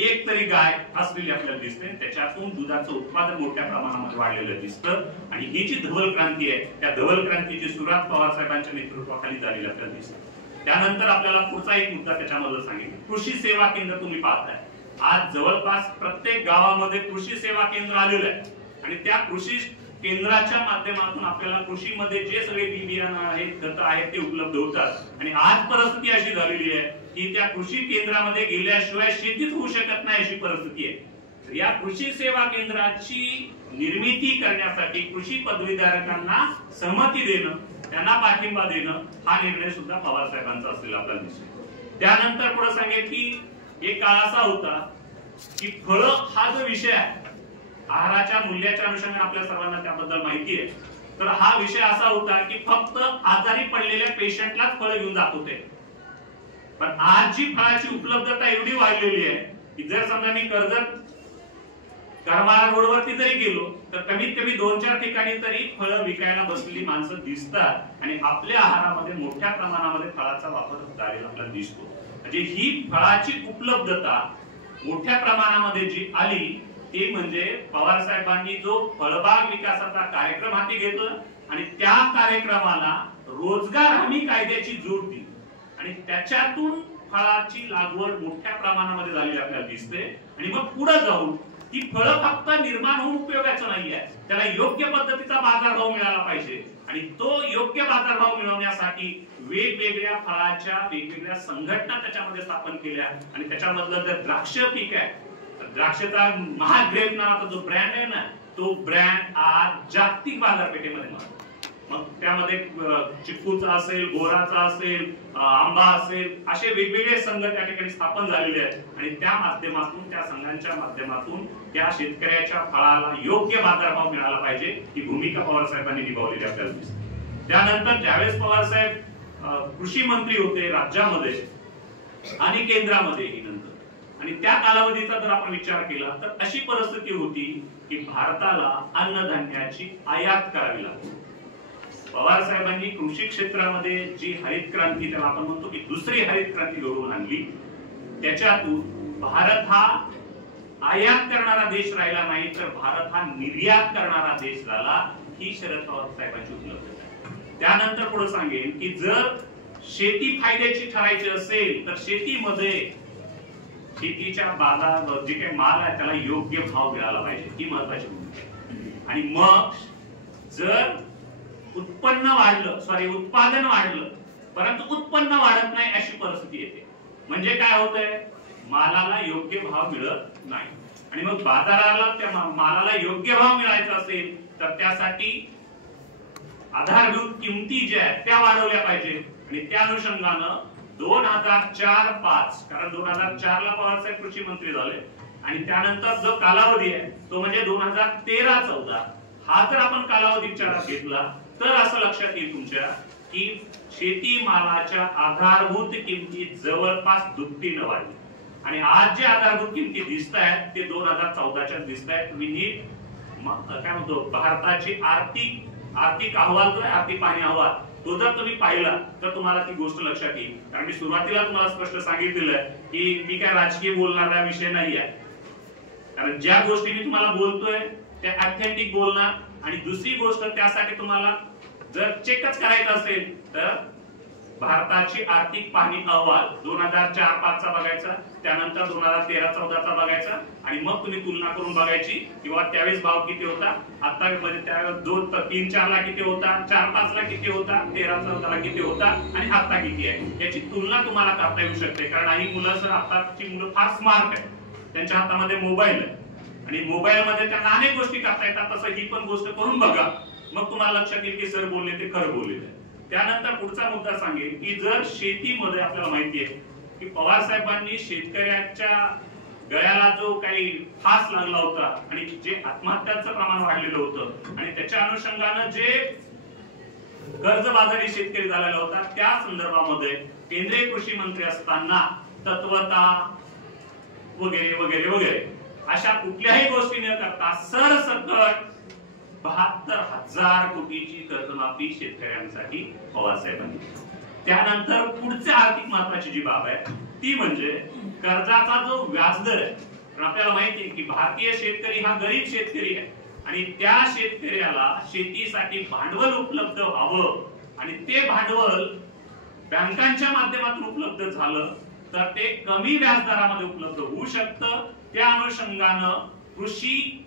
एक तरी गाय असलेली आपल्याला दिसते. त्याच्यातून दुधाचं उत्पादन मोठ्या प्रमाणामध्ये वाढलेलं दिसतं आणि ही जी धवल क्रांती आहे त्या धवल क्रांतीची सुरुवात पवार साहेबांच्या नेतृत्वाखाली झालेली आपल्याला दिसते. त्यानंतर आपल्याला पुढचा एक मुद्दा त्याच्यामध्ये सांगितलं, कृषी सेवा केंद्र. तुम्ही पाहताय आज जवळपास प्रत्येक गावामध्ये कृषी सेवा केंद्र आलेलं आहे आणि त्या कृषी केंद्राच्या माध्यमातून आपल्याला कृषीमध्ये जे सगळे बी बियाणं आहेत, खतं आहेत ते उपलब्ध होतात आणि आज परिस्थिती अशी झालेली आहे की त्या कृषी केंद्रामध्ये गेल्याशिवाय शेतीच होऊ शकत नाही अशी परिस्थिती आहे. तर या कृषी सेवा केंद्राची निर्मिती करण्यासाठी कृषी पदवीधारकांना सहमती देणं, त्यांना पाठिंबा देणं हा निर्णय सुद्धा पवार साहेबांचा असलेला आपल्याला दिसतो. त्यानंतर पुढे सांगेल की एक काळ असा होता की फळं हा जो विषय आहे, आहाराच्या मूल्याच्या अनुषंगाने आपल्या सर्वांना त्याबद्दल माहिती आहे, तर हा विषय असा होता की फक्त आजारी पडलेल्या पेशंटलाच फळं घेऊन जात होते. पण आज जी फळाची उपलब्धता एवढी वाढलेली आहे की जर समजा मी कर्जत करमाळा रोडवरती जरी गेलो तर कमीत कमी 2-4 ठिकाणी तरी फळं विकायला बसलेली माणसं दिसतात आणि आपल्या आहारामध्ये मोठ्या प्रमाणामध्ये फळाचा वापर झालेला आपल्याला दिसतो. म्हणजे ही फळाची उपलब्धता मोठ्या प्रमाणामध्ये जी आली ते म्हणजे पवार साहेबांनी जो फळबाग विकासाचा कार्यक्रम हाती घेतला आणि त्या कार्यक्रमाला रोजगार हमी कायद्याची जोड दिली आणि त्याच्यातून फळाची लागवड मोठ्या प्रमाणामध्ये झालेली आपल्याला दिसते. आणि मग पुढे जाऊन ती फळं फक्त निर्माण होऊन उपयोगाचं नाहीये, त्याला योग्य पद्धतीचा बाजारभाव मिळाला पाहिजे आणि तो योग्य बाजारभाव मिळवण्यासाठी वेगवेगळ्या फळाच्या वेगवेगळ्या संघटना त्याच्यामध्ये स्थापन केल्या आणि त्याच्यामधलं जर द्राक्ष पीक आहे, द्राक्षाचा महाग्रेप नावाचा जो ब्रँड आहे ना, तो ब्रँड आज जागतिक बाजारपेठेमध्ये मिळतो. मग त्यामध्ये चिक्कूचा असेल, बोराचा असेल, आंबा असेल, असे वेगवेगळे संघ त्या ठिकाणी स्थापन झालेले आहेत आणि त्या माध्यमातून त्या संघांच्या माध्यमातून त्या शेतकऱ्याच्या फळाला योग्य बाजारभाव मिळाला पाहिजे ही भूमिका पवार साहेबांनी निभावलेली आपल्याला दिसते. त्यानंतर ज्यावेळेस पवार साहेब कृषी मंत्री होते राज्यामध्ये आणि केंद्रामध्येही नंतर, आणि त्या कालावधीचा जर आपण विचार केला तर अशी परिस्थिती होती की भारताला अन्नधान्याची आयात करावी लागली. पवार साहेबांनी कृषी क्षेत्रामध्ये जी हरित क्रांती त्याला आपण म्हणतो की दुसरी हरित क्रांती घडवून आणली, त्याच्यातून भारत हा आयात करणारा देश राहिला नाही तर भारत हा निर्यात करणारा देश झाला. ही शरद पवार साहेबांची उपलब्धता आहे. त्यानंतर पुढे सांगेन की जर शेती फायद्याची ठरायची असेल तर शेतीमध्ये शेतीच्या बाजार जे काही माल आहे त्याला योग्य भाव मिळाला पाहिजे, ही महत्वाची भूमिका. आणि मग जर उत्पन्न उत्पादन वाढलं परंतु उत्पन्न वाढत नाही अशी परिस्थिती येते, म्हणजे काय होतंय, मालाला योग्य भाव मिळत नाही आणि मग बाजाराला त्या मालाला योग्य भाव मिळायचा असेल तर त्यासाठी आधारभूत किमती ज्या आहेत त्या वाढवल्या पाहिजे. आणि त्या अनुषंगानं 2004-05, कारण 2004 ला पवार साहेब कृषी मंत्री झाले आणि त्यानंतर जो कालावधी आहे तो म्हणजे 2013-14 हा जर आपण कालावधी विचारात घेतला तर असं लक्षात येईल तुमच्या की शेती मालाच्या आधारभूत किमती जवळपास दुपटीने वाढली आणि आज जे आधारभूत किमती दिसत आहेत ते 2014च्या दिसत आहेत. तुम्ही नीट काय म्हणतो भारताची आर्थिक अहवाल जो आहे, आर्थिक पाणी अहवाल, तो जर तुम्ही पाहिला तर तुम्हाला ती गोष्ट लक्षात येईल. कारण मी सुरुवातीला तुम्हाला स्पष्ट सांगितलेलं आहे की मी काय राजकीय बोलणारा विषय नाही आहे. कारण ज्या गोष्टी मी तुम्हाला बोलतोय त्या ऑथेंटिक बोलणार. आणि दुसरी गोष्ट, त्यासाठी तुम्हाला जर चेकच करायचं असेल तर भारताची आर्थिक पाहणी अहवाल 2004-05 चा बघायचा, त्यानंतर 2013-14 चा बघायचा, आणि मग तुम्ही तुलना करून बघायची किंवा त्यावेळेस भाव किती होता, आता मध्ये त्यावेळेस 3-4 ला किती होता, 4-5 ला किती होता, 13-14 ला किती होता आणि आता किती आहे, याची तुलना तुम्हाला करता येऊ शकते. कारण ही मुलं सर, आताची मुलं फार स्मार्ट आहेत, त्यांच्या हातामध्ये मोबाईल आहे आणि मोबाईल मध्ये त्यांना अनेक गोष्टी करता येतात. तसं ही पण गोष्ट करून बघा, मग तुम्हाला लक्षात येईल की सर बोलले ते खरं बोललेलं आहे. त्यानंतर पुढचा मुद्दा सांगेल की जर शेतीमध्ये आपल्याला माहिती आहे की पवार साहेबांनी शेतकऱ्याच्या गळ्याला जो काही फास लागला होता आणि जे आत्महत्यांचं प्रमाण वाढलेलं होतं आणि त्याच्या अनुषंगानं जे कर्जबाजारी शेतकरी झालेला होता, त्या संदर्भामध्ये केंद्रीय कृषी मंत्री असताना तत्वता वगैरे वगैरे वगैरे अशा कुठल्याही गोष्टी न करता सरसकट 72,000 कोटीची कर्जमाफी शेतकऱ्यांसाठी पवार साहेबांनी. त्यानंतर पुढची आर्थिक महत्वाची जी बाब आहे ती म्हणजे कर्जाचा जो व्याजदर आहे. आपल्याला माहिती आहे की भारतीय शेतकरी हा गरीब शेतकरी आहे आणि त्या शेतकऱ्याला शेतीसाठी भांडवल उपलब्ध व्हावं आणि ते भांडवल बँकांच्या माध्यमातून उपलब्ध झालं तर ते कमी व्याजदरामध्ये उपलब्ध होऊ शकतं. त्या अनुषंगानं कृषी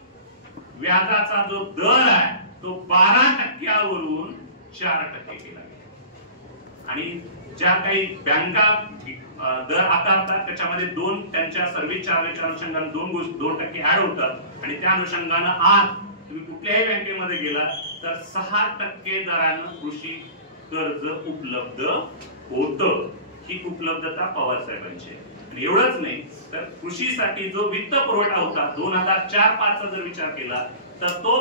व्याजाचा जो दर आहे तो 12% 4% केला गेला. आणि ज्या काही बँका दर आकारतात त्याच्यामध्ये त्यांच्या सर्व्हिस चार्जेसच्या अनुषंगाने 2% ऍड होतात आणि त्या अनुषंगानं आज तुम्ही कुठल्याही बँकेमध्ये गेला तर 6% दरानं कृषी कर्ज उपलब्ध होतं. ही उपलब्धता पवार साहेबांची. आणि एवढंच नाही तर कृषीसाठी जो वित्त पुरवठा होता 2004-05 चा जर विचार केला तर तो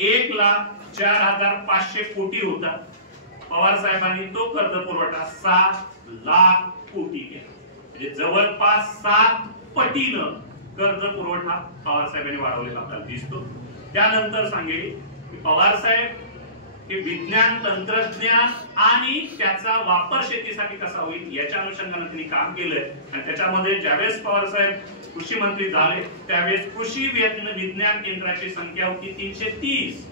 1,04,500 कोटी होता. पवार साहेबांनी तो कर्ज पुरवठा 7 लाख कोटी केला. म्हणजे जवळपास 7 पटीनं कर्ज पुरवठा पवार साहेबांनी वाढवलेला आपल्याला दिसतो. त्यानंतर सांगेल की पवार साहेब हे विज्ञान, तंत्रज्ञान आणि त्याचा वापर शेतीसाठी कसा होईल याच्या अनुषंगाने त्यांनी काम केलंय. आणि त्याच्यामध्ये ज्यावेळेस पवार साहेब कृषी मंत्री झाले त्यावेळेस कृषी विज्ञान केंद्राची संख्या होती 330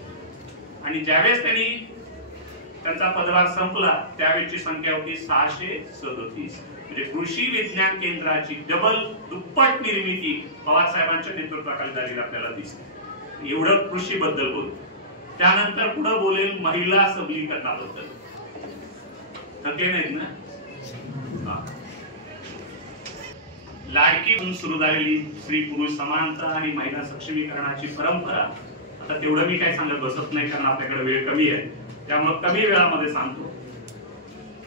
आणि ज्यावेळेस त्यांनी त्यांचा पदभार संपला त्यावेळेची संख्या होती 637. म्हणजे कृषी विज्ञान केंद्राची दुप्पट निर्मिती पवार साहेबांच्या नेतृत्वाखाली झालेली आपल्याला दिसते. एवढं कृषी बद्दल बोलतो. त्यानंतर पुढे बोलेल महिला सबलीकरणाबद्दल. थकले नाहीत ना? लाडकी म्हणून सुरू झालेली स्त्री पुरुष समानता आणि महिला सक्षमीकरणाची परंपरा, आता तेवढं मी काही सांगत बसत नाही कारण आपल्याकडे वेळ कमी आहे, त्यामुळे कमी वेळामध्ये सांगतो.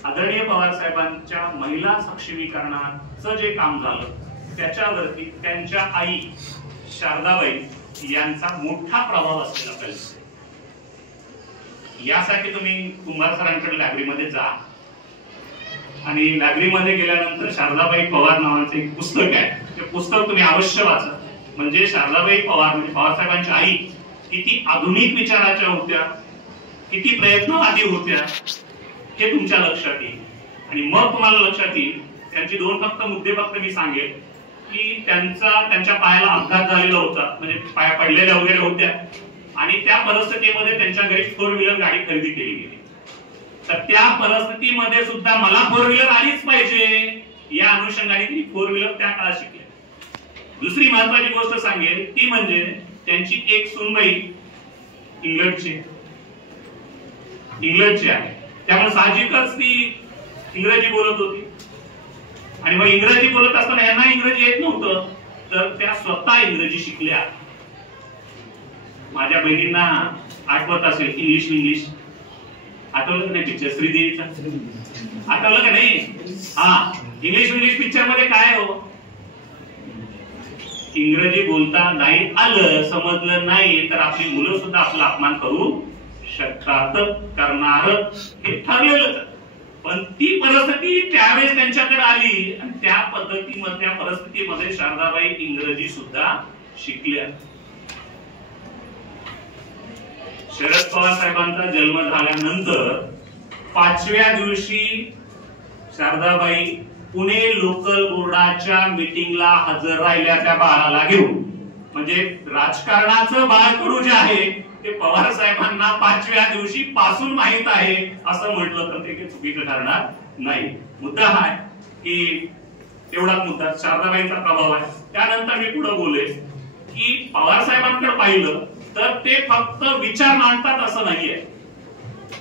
आदरणीय पवार साहेबांच्या महिला सक्षमीकरणाचं जे काम झालं त्याच्यावरती त्यांच्या आई शारदाबाई यांचा मोठा प्रभाव असलेला आपल्याला. यासाठी तुम्ही कुंभार सरांकडे लायब्ररीमध्ये जा आणि लायब्ररीमध्ये गेल्यानंतर शारदाबाई पवार नावाचं एक पुस्तक आहे, ते पुस्तक तुम्ही अवश्य वाचा. म्हणजे शारदाबाई पवार म्हणजे पवार साहेबांची आई किती आधुनिक विचाराच्या होत्या, किती प्रयत्नवादी होत्या हे तुमच्या लक्षात येईल. आणि मग तुम्हाला लक्षात येईल त्यांची 2 फक्त मुद्दे फक्त मी सांगेल की त्यांच्या पायाला अपघात झालेला होता, म्हणजे पाया पडलेल्या वगैरे होत्या आणि त्या परिस्थितीमध्ये त्यांच्या घरी 4 व्हीलर गाडी खरेदी केली गेली. तर त्या परिस्थितीमध्ये सुद्धा मला 4 व्हीलर आलीच पाहिजे या अनुषंगाने ती 4 व्हीलर त्या काळात शिकल्या. दुसरी महत्वाची गोष्ट सांगेल ती म्हणजे त्यांची एक सूनबाई इंग्लंडची आहे, त्यामुळे साहजिकच ती इंग्रजी बोलत होती. आणि मग इंग्रजी बोलत असताना यांना इंग्रजी येत नव्हतं तर त्या स्वतः इंग्रजी शिकल्या. माझ्या बहिणींना आठवत असेल इंग्लिश आठवलं का नाही पिक्चर श्रीदेवीचा? आठवलं का नाही? हा, इंग्लिश पिक्चर मध्ये काय हो, इंग्रजी बोलता नाही आलं, समजलं नाही तर आपली मुलं सुद्धा आपला अपमान करू शकतात, करणार हे ठरलेलं. पण ती परिस्थिती त्यावेळेस त्यांच्याकडे आली आणि त्या परिस्थितीमध्ये शारदाबाई इंग्रजी सुद्धा शिकल्या. शरद पवार साहेबांचा जन्म झाल्यानंतर 5व्या दिवशी शारदाबाई पुणे लोकल बोर्डाच्या मीटिंगला हजर राहिल्या त्या बाळाला घेऊन. म्हणजे राजकारणाचं बाळकडू जे आहे ते पवार साहेबांना 5व्या दिवशी पासून माहित आहे असं म्हटलं तर ते चुकीचं ठरणार नाही. मुद्दा हा आहे की एवढाच मुद्दा शारदाबाईंचा प्रभाव आहे. त्यानंतर मी पुढे बोले की पवार साहेबांकडे पाहिलं तर ते फक्त विचार मांडतात असं नाहीये,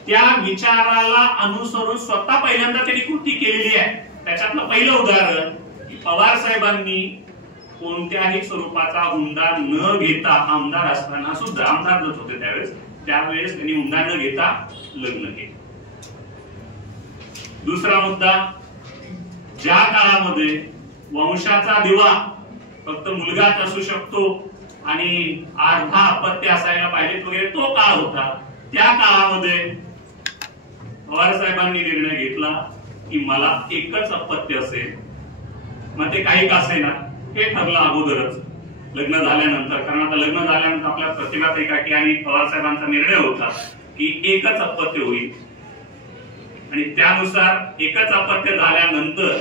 त्या विचाराला अनुसरून स्वतः पहिल्यांदा त्यांनी कृती केलेली आहे. त्याच्यातलं पहिलं उदाहरण की पवार साहेबांनी कोणत्याही स्वरूपाचा हुंडा न घेता आमदार असताना सुद्धा, आमदारच होते त्यावेळेस त्यांनी हुंडा न घेता लग्न केलं. दुसरा मुद्दा, ज्या काळामध्ये वंशाचा दिवा फक्त मुलगाच असू शकतो आणि अर्धा अपत्य असायला पाहिजे वगैरे तो काळ होता, त्या काळामध्ये पवार साहेबांनी निर्णय घेतला की मला एकच अपत्य असेल. मग ते काही का असेना हे ठरलं अगोदरच लग्न झाल्यानंतर, कारण आता लग्न झाल्यानंतर आपल्या प्रतिभाताई काकी आणि पवार साहेबांचा निर्णय होता की एकच अपत्य होईल. आणि त्यानुसार एकच अपत्य झाल्यानंतर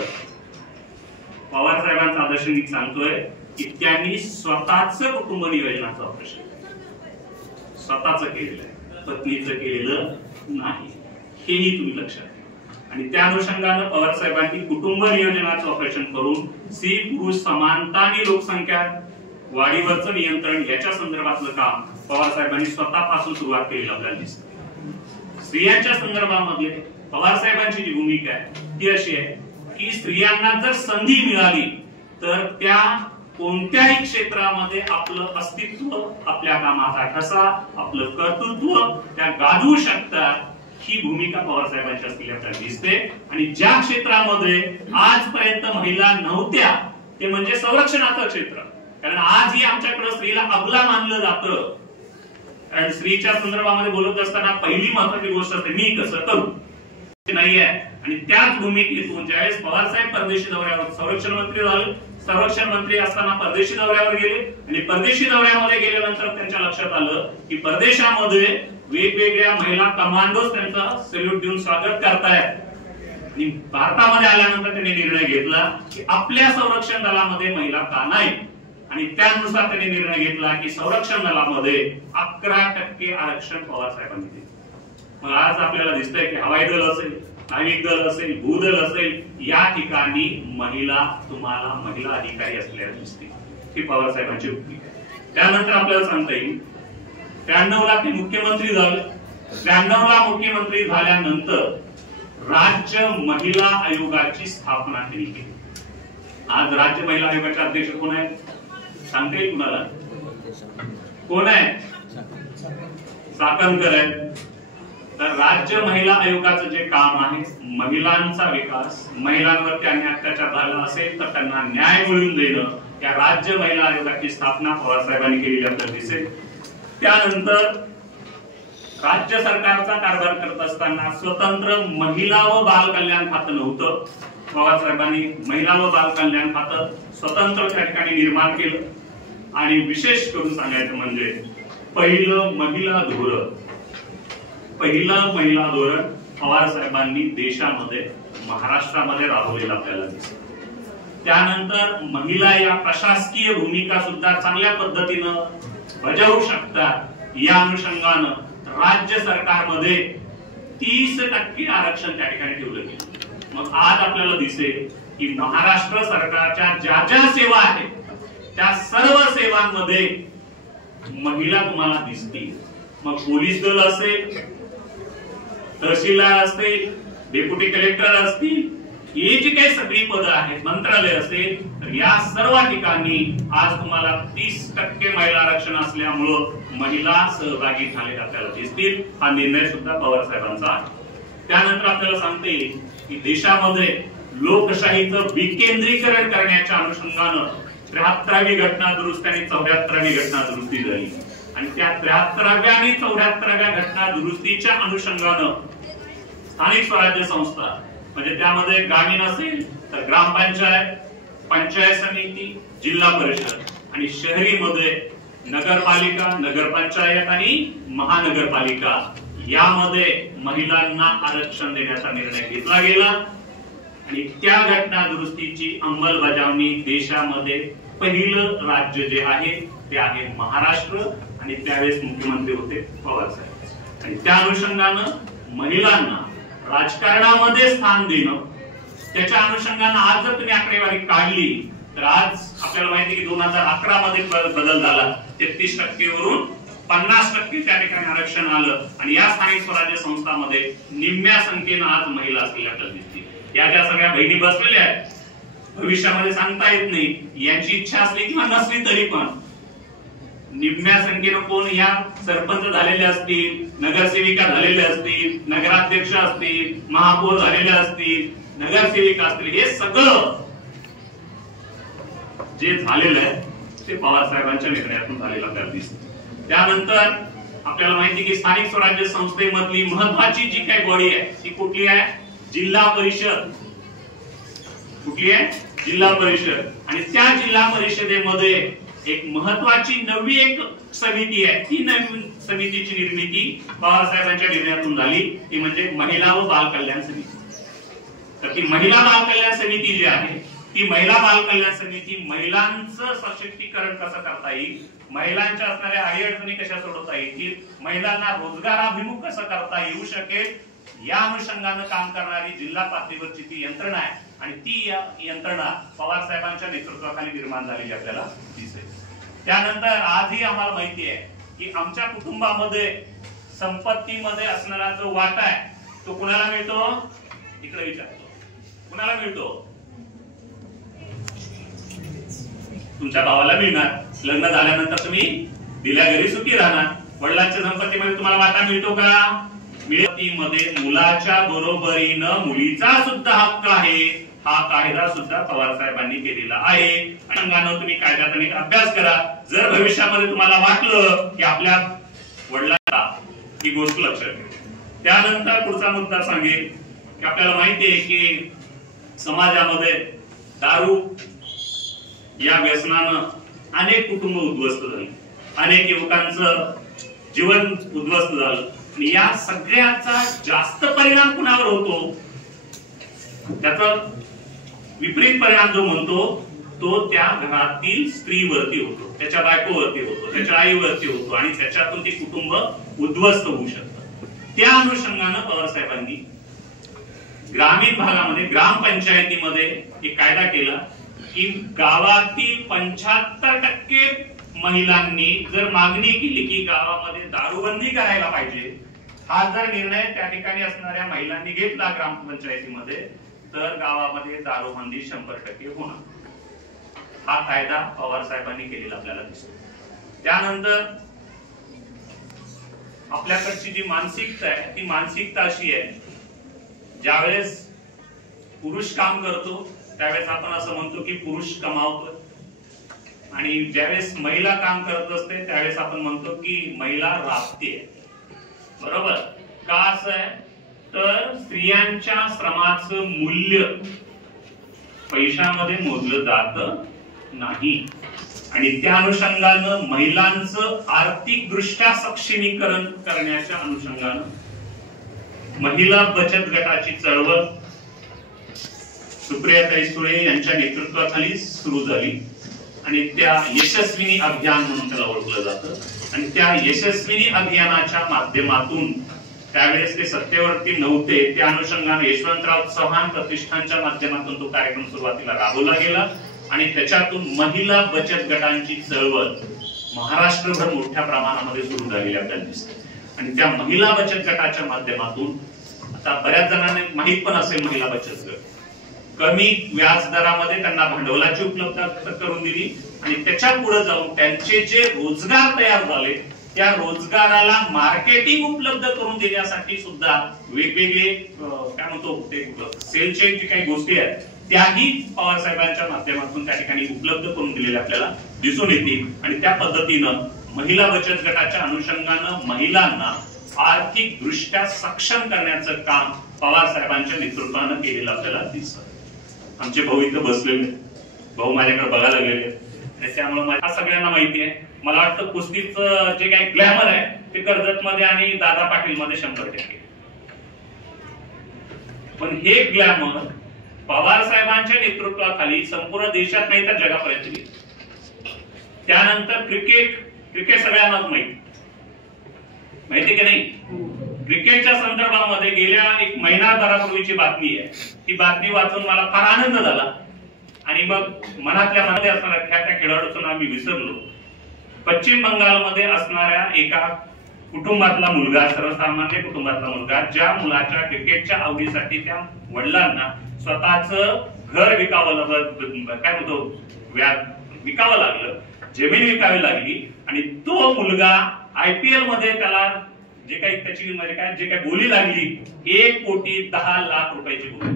पवार साहेबांचा आदर्श मी सांगतोय की त्यांनी स्वतःच कुटुंब नियोजनाचं ऑपरेशन स्वतःच केलेलं आहे, पत्नीचं केलेलं नाही, हेही तुम्ही लक्षात घ्या. आणि त्या अनुषंगानं पवार साहेबांनी कुटुंब नियोजनाचं ऑपरेशन करून स्त्री पुरुष समानता आणि लोकसंख्या वाढीवरचं नियंत्रण याच्या संदर्भातलं काम पवार साहेबांनी स्वतःपासून सुरुवात केलेलं आपल्याला दिसतं. स्त्रियांच्या संदर्भामध्ये पवार साहेबांची जी भूमिका आहे ती अशी आहे की स्त्रियांना जर संधी मिळाली तर त्या कोणत्याही क्षेत्रामध्ये आपलं अस्तित्व, आपल्या कामाचा ठसा, आपलं कर्तृत्व त्या गाजवू शकतात. ही भूमिका पवार साहेबांची असलेली आपल्याला दिसते. आणि ज्या क्षेत्रामध्ये आजपर्यंत महिला नव्हत्या ते म्हणजे संरक्षणाचं क्षेत्र, कारण आजही आमच्याकडे स्त्रीला अबला मानलं जातं. कारण स्त्रीच्या संदर्भामध्ये बोलत असताना पहिली महत्वाची गोष्ट असते मी कसं करू नाहीये. आणि त्याच भूमिकेतून ज्यावेळेस पवार साहेब परदेशी दौऱ्यावर संरक्षण मंत्री झाले, संरक्षण मंत्री असताना परदेशी दौऱ्यावर गेले आणि परदेशी दौऱ्यामध्ये गेल्यानंतर त्यांच्या लक्षात आलं की परदेशामध्ये वेगवेगळ्या महिला कमांडोज त्यांचा सॅल्यूट देऊन स्वागत करतायत. आणि भारतामध्ये आल्यानंतर त्यांनी निर्णय घेतला की आपल्या संरक्षण दलामध्ये महिला का नाही. आणि त्यानुसार त्यांनी निर्णय घेतला की संरक्षण दलामध्ये 11% आरक्षण पवार साहेबांनी दिले. मग आज आपल्याला दिसतंय की हवाई दल असेल, नाविक दल असेल, भूदल असेल, या ठिकाणी तुम्हाला महिला अधिकारी असलेल्या दिसतील. ही पवार साहेबांची भूमिका आहे. त्यानंतर आपल्याला सांगता येईल 93ला ते मुख्यमंत्री झाले. 93ला मुख्यमंत्री झाल्यानंतर राज्य महिला आयोगाची स्थापना त्यांनी केली. आज राज्य महिला आयोगाचे अध्यक्ष कोण आहेत सांगता येईल कुणाला? कोण आहे? चाकणकर आहेत. तर राज्य महिला आयोगाचं जे काम आहे महिलांचा विकास, महिलांवरती अन्याय अत्याचार झाला असेल तर त्यांना न्याय मिळवून देणं, या राज्य महिला आयोगाची स्थापना पवार साहेबांनी केलेली आपल्याला दिसेल. त्यानंतर राज्य सरकारचा कारभार करत असताना स्वतंत्र महिला व बाल कल्याण खातं नव्हतं. पवार साहेबांनी महिला व बाल कल्याण खातं स्वतंत्र त्या ठिकाणी निर्माण केलं. आणि विशेष करून सांगायचं म्हणजे पहिलं महिला धोरण पवार साहेबांनी देशामध्ये महाराष्ट्रामध्ये राबवलेलं आपल्याला दिसतं. त्यानंतर महिला या प्रशासकीय भूमिका सुद्धा चांगल्या पद्धतीनं बजावू शकतात. या अनुषंगानं राज्य सरकारमध्ये 30% आरक्षण त्या ठिकाणी ठेवलं गेलं. मग आज आपल्याला दिसेल की महाराष्ट्र सरकारच्या ज्या ज्या सेवा आहेत त्या सर्व सेवांमध्ये महिला तुम्हाला दिसतील. मग पोलीस दल असेल, तहसीलदार असतील, डेप्युटी कलेक्टर असतील, हे जी काही सगळी पदं आहेत, मंत्रालय असेल, तर या सर्व ठिकाणी आज तुम्हाला 30% महिला आरक्षण असल्यामुळं महिला सहभागी झालेल्या आपल्याला दिसतील. हा निर्णय सुद्धा पवार साहेबांचा आहे. त्यानंतर आपल्याला सांगता येईल की देशामध्ये लोकशाहीचं विकेंद्रीकरण करण्याच्या अनुषंगानं 73वी घटना दुरुस्ती आणि 74वी घटना दुरुस्ती झाली. आणि त्या 73व्या आणि 74व्या घटना दुरुस्तीच्या अनुषंगानं स्थानिक स्वराज्य संस्था म्हणजे त्यामध्ये ग्रामीण असेल तर ग्रामपंचायत, पंचायत समिती, जिल्हा परिषद आणि शहरी मध्ये नगरपालिका, नगरपंचायत आणि महानगरपालिका यामध्ये महिलांना आरक्षण देण्याचा निर्णय घेतला गेला आणि त्या घटना दुरुस्तीची अंमलबजावणी देशामध्ये पहिलं राज्य जे आहे ते आहे महाराष्ट्र आणि त्यावेळेस मुख्यमंत्री होते पवार साहेब आणि त्या अनुषंगानं महिलांना राजकारणामध्ये स्थान देणं, त्याच्या अनुषंगानं आज जर तुम्ही आकडेवारी काढली तर आज आपल्याला माहिती आहे की 2011 मध्ये बदल झाला, 33% वरून 50% त्या ठिकाणी आरक्षण आलं आणि या स्थानिक स्वराज्य संस्थांमध्ये निम्म्या संख्येनं आज महिला असलेल्या आपल्याला दिसतील। या ज्या सगळ्या बहिणी बसलेल्या आहेत भविष्यामध्ये सांगता येत नाही, यांची इच्छा असली किंवा नसली तरी पण निम्म्या संख्येनं कोण या सरपंच झालेले असतील, नगरसेविका झालेले असतील, नगराध्यक्ष असतील, महापौर झालेले असतील, नगरसेविका असतील, हे सगळं जे झालेलं आहे ते पवार साहेबांच्या निर्णयातून झालेलं आपल्याला दिसतं। त्यानंतर आपल्याला माहिती की स्थानिक स्वराज्य संस्थेमधली महत्वाची जी काही बॉडी आहे ती कुठली आहे? जिल्हा परिषद। कुठली आहे? जिल्हा परिषद। आणि त्या जिल्हा परिषदेमध्ये एक महत्वाची नवी एक समिती आहे, ती नवीन समितीची निर्मिती पवार साहेबांच्या निर्णयातून झाली, ती म्हणजे महिला व बाल कल्याण समिती। तर ती महिला बाल कल्याण समिती जी आहे ती महिला बाल कल्याण समिती महिलांचं सशक्तीकरण कसं करता येईल, महिलांच्या असणाऱ्या अडीअडचणी कशा सोडवता येतील, महिलांना रोजगाराभिमुख कसं करता येऊ शकेल या अनुषंगानं काम करणारी जिल्हा पातळीवरची ती यंत्रणा आहे आणि ती यंत्रणा पवार साहेबांच्या नेतृत्वाखाली निर्माण झालेली आपल्याला दिसेल। त्यानंतर आजही आम्हाला माहिती आहे की आमच्या कुटुंबामध्ये संपत्तीमध्ये असणारा जो वाटा आहे तो कुणाला मिळतो? इकडे विचारतो, कुणाला मिळतो? तुमच्या भावाला मिळणार, लग्न झाल्यानंतर तुम्ही दिल्या घरी सुखी राहणार, वडिलांच्या संपत्तीमध्ये तुम्हाला वाटा मिळतो का? मध्ये मुलाच्या बरोबरीनं मुलीचा सुद्धा हक्क आहे, हा कायदा सुद्धा पवार साहेबांनी केलेला आहे। अंगानं तुम्ही कायद्याचा नीट अभ्यास करा, जर भविष्यामध्ये तुम्हाला वाटलं की आपल्या वडिलांना ही गोष्ट लक्षात घ्या। त्यानंतर पुढचा मुद्दा सांगेल की आपल्याला माहिती आहे की समाजामध्ये दारू या व्यसनानं अनेक कुटुंब उद्ध्वस्त झाली, अनेक युवकांचं जीवन उद्ध्वस्त झालं आणि या सगळ्याचा जास्त परिणाम कुणावर होतो? त्याचा विपरीत परिणाम जो म्हणतो तो त्या घरातील स्त्रीवरती होतो, त्याच्या बायकोवरती होतो, त्याच्या आईवरती होतो आणि त्याच्यातून ते कुटुंब उद्ध्वस्त होऊ शकतं। त्या अनुषंगानं पवार साहेबांनी ग्रामीण भागामध्ये ग्रामपंचायतीमध्ये एक कायदा केला की गावातील 75% महिलांनी जर मागणी केली की गावामध्ये दारूबंदी करायला पाहिजे, हा जर निर्णय त्या ठिकाणी असणाऱ्या महिलांनी घेतला ग्रामपंचायतीमध्ये तर गावामध्ये दारूबंदी 100% होणार। हा कायदा पवार साहेबांनी केलेला आपल्याला दिसतो। त्यानंतर आपल्याकडची जी मानसिकता आहे ती मानसिकता अशी आहे, ज्यावेळेस पुरुष काम करतो त्यावेळेस आपण असं म्हणतो की पुरुष कमावतो आणि ज्यावेळेस महिला काम करत असते त्यावेळेस आपण म्हणतो की महिला राबते। बरोबर का असं आहे? तर स्त्रियांच्या श्रमाचं मूल्य पैशामध्ये मोजलं जात नाही आणि त्या अनुषंगानं महिलांचं आर्थिक दृष्ट्या सक्षमीकरण करण्याच्या अनुषंगानं महिला बचत गटाची चळवळ सुप्रियाताई सुळे यांच्या नेतृत्वाखाली सुरू झाली आणि त्या यशस्विनी अभियान म्हणून त्याला ओळखलं जातं आणि त्या यशस्विनी अभियानाच्या माध्यमातून त्यावेळेस ते सत्तेवरती नव्हते, त्या अनुषंगाने यशवंतराव चव्हाण प्रतिष्ठानच्या माध्यमातून तो कार्यक्रम सुरुवातीला राबवला गेला आणि त्याच्यातून महिला बचत गटांची चळवळ महाराष्ट्रभर मोठ्या प्रमाणामध्ये सुरू झालेली आपल्याला दिसते आणि त्या महिला बचत गटाच्या माध्यमातून आता बऱ्याच जणांना माहित पण असेल महिला बचत गट कमी व्याज दरामध्ये त्यांना भांडवलाची उपलब्धता करून दिली आणि त्याच्या पुढे जाऊन त्यांचे जे रोजगार तयार झाले त्या रोजगाराला मार्केटिंग उपलब्ध करून देण्यासाठी सुद्धा वेगवेगळे काय म्हणतो ते सेलचे जे काही गोष्टी आहेत त्याही पवार साहेबांच्या माध्यमातून त्या ठिकाणी उपलब्ध करून दिलेल्या आपल्याला दिसून येतील आणि त्या पद्धतीनं महिला बचत गटाच्या अनुषंगानं महिलांना आर्थिक दृष्ट्या सक्षम करण्याचं काम पवार साहेबांच्या नेतृत्वानं केलेलं आपल्याला दिसतं। आमचे भाऊ इथं बसलेले, भाऊ माझ्याकडे बघायला लागलेले आणि त्यामुळे मला सगळ्यांना माहिती आहे मला वाटतं कुस्तीचं जे काही ग्लॅमर आहे ते कर्जतमध्ये आणि दादा पाटील मध्ये 100%. पण हे ग्लॅमर पवार साहेबांच्या नेतृत्वाखाली संपूर्ण देशात नाही तर जगापर्यंत गेले. त्यानंतर क्रिकेट सगळ्यांनाच माहिती की नाही. क्रिकेटच्या संदर्भामध्ये गेल्या 1 महिनाभरापूर्वीची बातमी आहे. ती बातमी वाचून मला फार आनंद झाला आणि मग मनातल्या मनात असणाऱ्या त्या खेळाडूचं नाव मी विसरलो. पश्चिम बंगालमध्ये असणाऱ्या एका कुटुंबातला मुलगा, सर्वसामान्य कुटुंबातला मुलगा, ज्या मुलाच्या क्रिकेटच्या आवडीसाठी त्या वडिलांना स्वतःचं घर विकावं लागलं, जमीन विकावी लागली आणि तो मुलगा IPL मध्ये त्याला जे काही त्याची म्हणजे काय जे काही बोली लागली 1,10,00,000 रुपयाची बोली.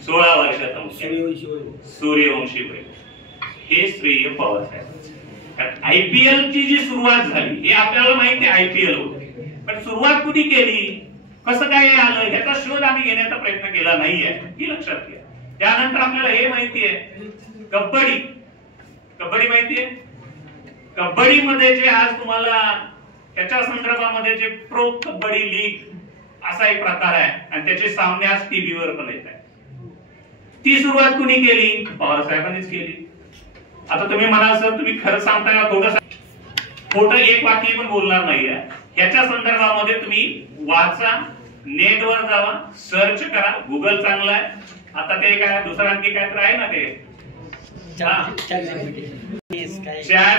16 वर्षाचा सूर्यवंशी वय. हे श्रेय पवार साहेब. IPL ची जी सुरुवात झाली हे आपल्याला माहिती आहे. IPL होते पण सुरुवात कुठे केली, कसं काय आलं याचा शोध आम्ही घेण्याचा प्रयत्न केला नाहीये ही लक्षात घ्या. त्यानंतर आपल्याला हे माहिती आहे कबड्डी माहितीये. कबड्डीमध्ये जे आज तुम्हाला त्याच्या संदर्भामध्ये जे प्रो कबड्डी लीग असा एक प्रकार आहे आणि त्याचे सामने आज टीव्हीवर पण येत आहेत. ती सुरुवात कुणी केली? पवार साहेबांनीच केली. आता तुम्ही म्हणाल सर तुम्ही खरं सांगता का खोटं एक वाक्य पण बोलणार नाहीये. याच्या संदर्भामध्ये तुम्ही वाचा, नेटवर जावा, सर्च करा. गुगल चांगला आहे. आता ते काय दुसरं आणखी काय तर आहे ना ते चॅट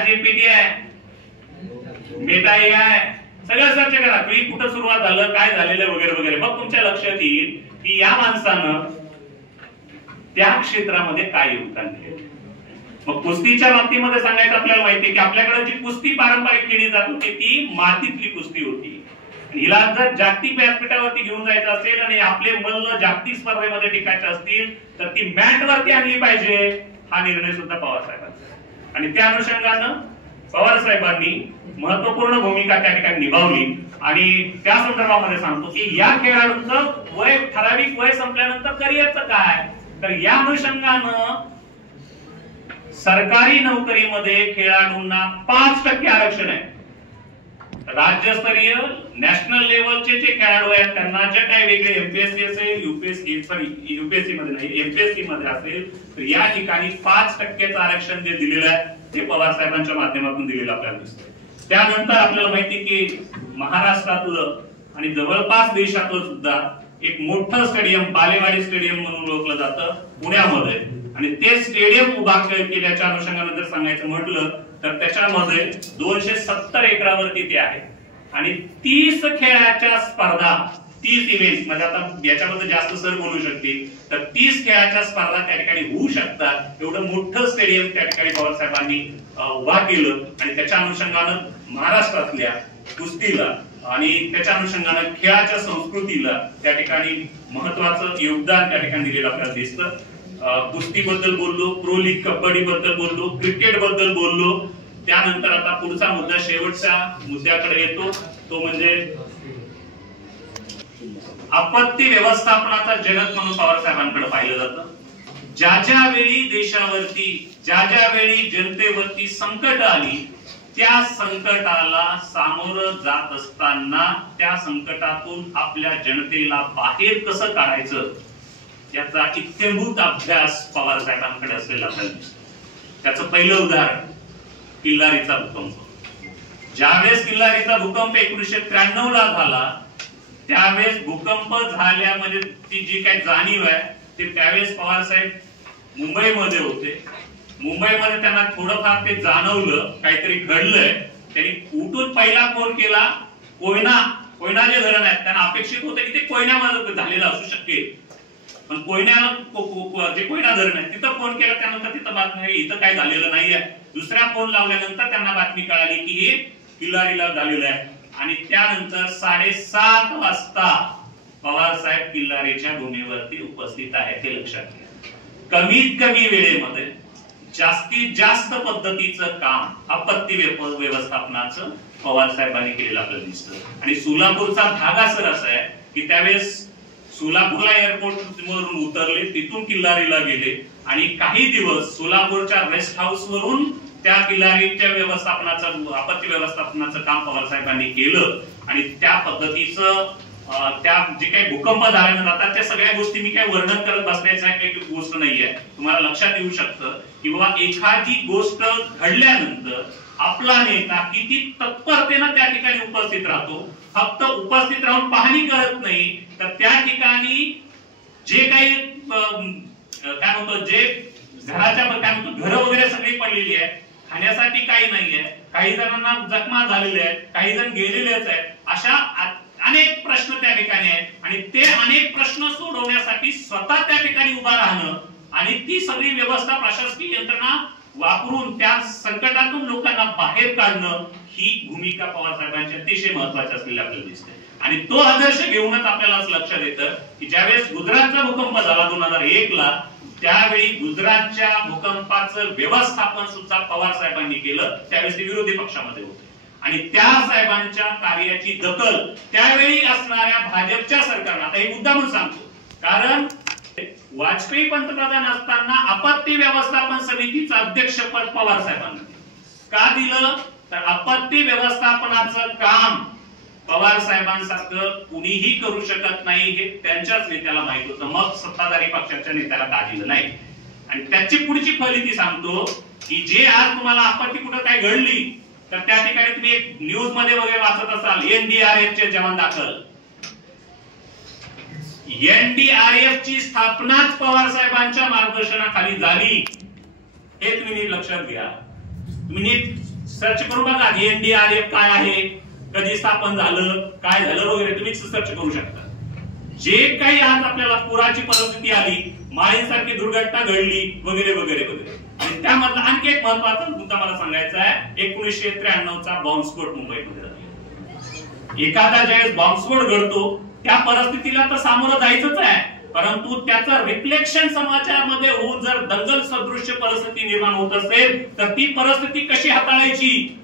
जीपीटी आहे, मेटा AI आहे. सगळं सर्च करा. तुम्ही कुठं सुरुवात झालं, काय झालेलं वगैरे वगैरे. मग तुमच्या लक्षात येईल की या माणसानं त्या क्षेत्रामध्ये काय योगदान केलं. मग कुस्तीच्या बाबतीमध्ये सांगायचं आपल्याला माहिती आहे की आपल्याकडे जी कुस्ती पारंपरिक खेळली जात होती ती मातीतली कुस्ती होती. हिला जर जागतिक व्यासपीठावरती घेऊन जायचं असेल आणि आपले मल्ल जागतिक स्पर्धेमध्ये टिकायचे असतील तर ती मॅट वरती आणली पाहिजे. हा निर्णय सुद्धा पवार साहेबांचा आणि त्या अनुषंगानं पवार साहेबांनी महत्वपूर्ण भूमिका त्या ठिकाणी निभावली. आणि त्या संदर्भामध्ये सांगतो की या खेळाडूंचं वय ठराविक वय संपल्यानंतर करिअरचं काय, तर या अनुषंगानं सरकारी नोकरीमध्ये खेळाडूंना 5% आरक्षण आहे. राज्यस्तरीय नॅशनल लेवलचे जे खेळाडू आहेत त्यांना जे काही वेगळे MPSC असेल, UPSC मध्ये नाही MPSC मध्ये असेल तर या ठिकाणी 5% आरक्षण जे दिलेलं आहे ते पवार साहेबांच्या माध्यमातून दिलेलं आपल्याला दिसतं. त्यानंतर आपल्याला माहिती की महाराष्ट्रातलं आणि जवळपास देशातलं सुद्धा एक मोठं स्टेडियम बालेवाडी स्टेडियम म्हणून ओळखलं जातं पुण्यामध्ये आणि ते स्टेडियम उभा केल्याच्या अनुषंगाने जर सांगायचं म्हटलं तर त्याच्यामध्ये 270 एकरावरती ते आहे आणि 30 खेळाच्या स्पर्धा 30 इव्हेंट म्हणजे आता याच्यामध्ये जास्त सर बोलू शकतील तर 30 खेळाच्या स्पर्धा त्या ठिकाणी होऊ शकतात. एवढं मोठं स्टेडियम त्या ठिकाणी पवार साहेबांनी उभा केलं आणि त्याच्या अनुषंगानं महाराष्ट्रातल्या कुस्तीला आणि त्याच्या अनुषंगानं खेळाच्या संस्कृतीला त्या ठिकाणी महत्वाचं योगदान त्या ठिकाणी दिलेलं आपल्याला दिसतं. कुस्ती बद्दल बोललो, प्रो लीग कबड्डी बद्दल बोललो, क्रिकेट बद्दल बोललो. त्यानंतर आता पुढचा मुद्दा शेवटच्या मुद्द्याकडे येतो तो म्हणजे आपत्ती व्यवस्थापनाचा जनक म्हणून पवार साहेबांकडे पाहिलं जातं. ज्या वेळी देशावरती ज्या वेळी जनतेवरती संकट आली त्या संकटाला सामोरं जात असताना त्या संकटातून आपल्या जनतेला बाहेर कसं काढायचं याचा इत्थंभूत अभ्यास पवार साहेबांकडे असलेला आपल्याला दिसतो. त्याचं पहिलं उदाहरण किल्लारीचा भूकंप. ज्यावेळेस किल्लारीचा भूकंप 1993 ला झाला त्यावेळेस भूकंप झाल्या म्हणजे ती जी काही जाणीव आहे ते त्यावेळेस पवार साहेब मुंबईमध्ये होते. मुंबईमध्ये त्यांना थोडंफार ते जाणवलं काहीतरी घडलंय. त्यांनी उठून पहिला फोन केला कोयना जे धरण आहे त्यांना अपेक्षित होतं की ते कोयनामध्ये झालेलं असू शकेल पण कोयना जे कोयना धरण आहे तिथं फोन केला त्यानंतर तिथं बातमी इथं काय झालेलं नाहीये. दुसऱ्या फोन लावल्यानंतर त्यांना बातमी कळाली की हे किल्लारीला झालेलं आहे आणि त्यानंतर 7:30 वाजता पवार साहेब किल्लारीच्या भूमीवरती उपस्थित आहेत हे लक्षात घ्या. कमीत कमी वेळेमध्ये जास्तीत जास्त पद्धतीचं काम आपत्ती व्यवस्थापनाचं पवार साहेबांनी केलेलं आपल्याला दिसतं. आणि सोलापूरचा भाग असा आहे की त्यावेळेस सोलापूरला एअरपोर्ट वरून उतरले तिथून किल्लारीला गेले आणि काही दिवस सोलापूरच्या रेस्ट हाऊस वरून त्या किल्लारीच्या व्यवस्थापनाचं, आपत्ती व्यवस्थापनाचं काम पवार साहेबांनी केलं आणि त्या पद्धतीचं त्या जे काही भूकंप झाल्यानंतर आता त्या सगळ्या गोष्टी मी काय वर्णन करत बसण्याची काही गोष्ट नाहीये. तुम्हाला लक्षात येऊ शकतं की बाबा एखादी गोष्ट घडल्यानंतर आपला नेता किती तत्परतेनं त्या ठिकाणी उपस्थित राहतो. फक्त उपस्थित राहून पाहणी करत नाही, तर त्या ठिकाणी जे काही काय म्हणतो, जे घराच्या काय म्हणतो घरं वगैरे सगळी पडलेली आहे, खाण्यासाठी काही नाहीये, काही जणांना जखमा झालेल्या आहेत, काही जण गेलेलेच आहेत, अशा अनेक प्रश्न त्या ठिकाणी आहेत आणि ते अनेक प्रश्न सोडवण्यासाठी स्वतः त्या ठिकाणी उभा राहणं आणि ती सगळी व्यवस्था प्रशासकीय यंत्रणा वापरून त्या संकटातून लोकांना बाहेर काढणं ही भूमिका पवार साहेबांची अतिशय महत्त्वाची असलेली आपल्याला दिसते. आणि तो आदर्श घेऊनच आपल्याला असं लक्षात येतं की ज्यावेळेस गुजरातचा भूकंप झाला 2001 ला, त्यावेळी गुजरातच्या भूकंपाचं व्यवस्थापन सुद्धा पवार साहेबांनी केलं. त्यावेळेस ते विरोधी पक्षामध्ये होते आणि त्या साहेबांच्या कार्याची दखल त्यावेळी असणाऱ्या भाजपच्या सरकारनं, आता एक मुद्दा म्हणून सांगतो, कारण वाजपेयी पंतप्रधान असताना आपत्ती व्यवस्थापन समितीचं अध्यक्षपद पवार साहेबांना का दिलं, तर आपत्ती व्यवस्थापनाचं काम पवार साहेबांसारखं कुणीही करू शकत नाही हे त्यांच्याच नेत्याला माहित होतं. मग सत्ताधारी पक्षाच्या नेत्याला का दिलं नाही. आणि त्याची पुढची फलिती सांगतो की जे आज तुम्हाला आपत्ती कुठं काय घडली, तर त्या ठिकाणी तुम्ही एक न्यूज मध्ये वगैरे वाचत असाल, NDRF चे जवान दाखल. NDRF ची स्थापनाच पवार साहेबांच्या मार्गदर्शनाखाली झाली, हे तुम्ही नीट लक्षात घ्या. तुम्ही नीट सर्च करून बघा NDRF काय आहे, कधी स्थापन झालं, काय झालं वगैरे तुम्ही सर्च करू शकता. जे काही आज आपल्याला पुराची परिस्थिती आली, माळींसारखी दुर्घटना घडली वगैरे वगैरे वगैरे. आणि त्यामधला आणखी एक महत्वाचा मुद्दा मला सांगायचा आहे, 1993 चा बॉम्बस्फोट मुंबईमध्ये झाला. एखादा ज्यावेळेस बॉम्बस्फोट घडतो त्या परिस्थितीला तर सामोरं जायचंच आहे, परंतु त्याचं रिफ्लेक्शन समाजामध्ये होऊन जर दंगल सदृश्य परिस्थिती निर्माण होत असेल तर ती परिस्थिती कशी हाताळायची,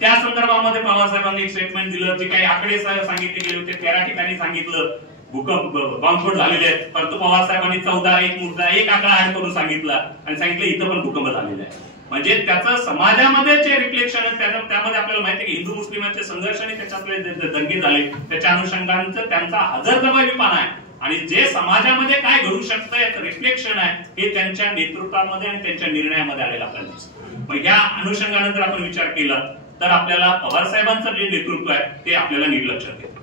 त्या संदर्भामध्ये पवार साहेबांनी एक स्टेटमेंट दिलं. जे काही आकडे सांगितले गेले होते 13 ठिकाणी सांगितलं भूकंप बॉम्बस्फोट झालेले आहेत, परंतु पवार साहेबांनी 14 एक मुद्दा एक आकडा ऍड करून सांगितला आणि सांगितलं इथं पण भूकंप झालेला आहे. म्हणजे त्याचं समाजामध्ये जे रिफ्लेक्शन त्यामध्ये आपल्याला माहिती आहे की हिंदू मुस्लिमांचे संघर्ष आणि त्याच्यातले दंगे झाले, त्याच्या अनुषंगाने त्यांचा हजरजबाबीपणा आहे आणि जे समाजामध्ये काय घडू शकतं याचं रिफ्लेक्शन आहे, हे त्यांच्या नेतृत्वामध्ये आणि त्यांच्या निर्णयामध्ये आलेलं आपल्याला दिसतं. मग या अनुषंगाने जर आपण विचार केला तर आपल्याला पवार साहेबांचं जे नेतृत्व आहे ते आपल्याला नीट लक्षात येतं.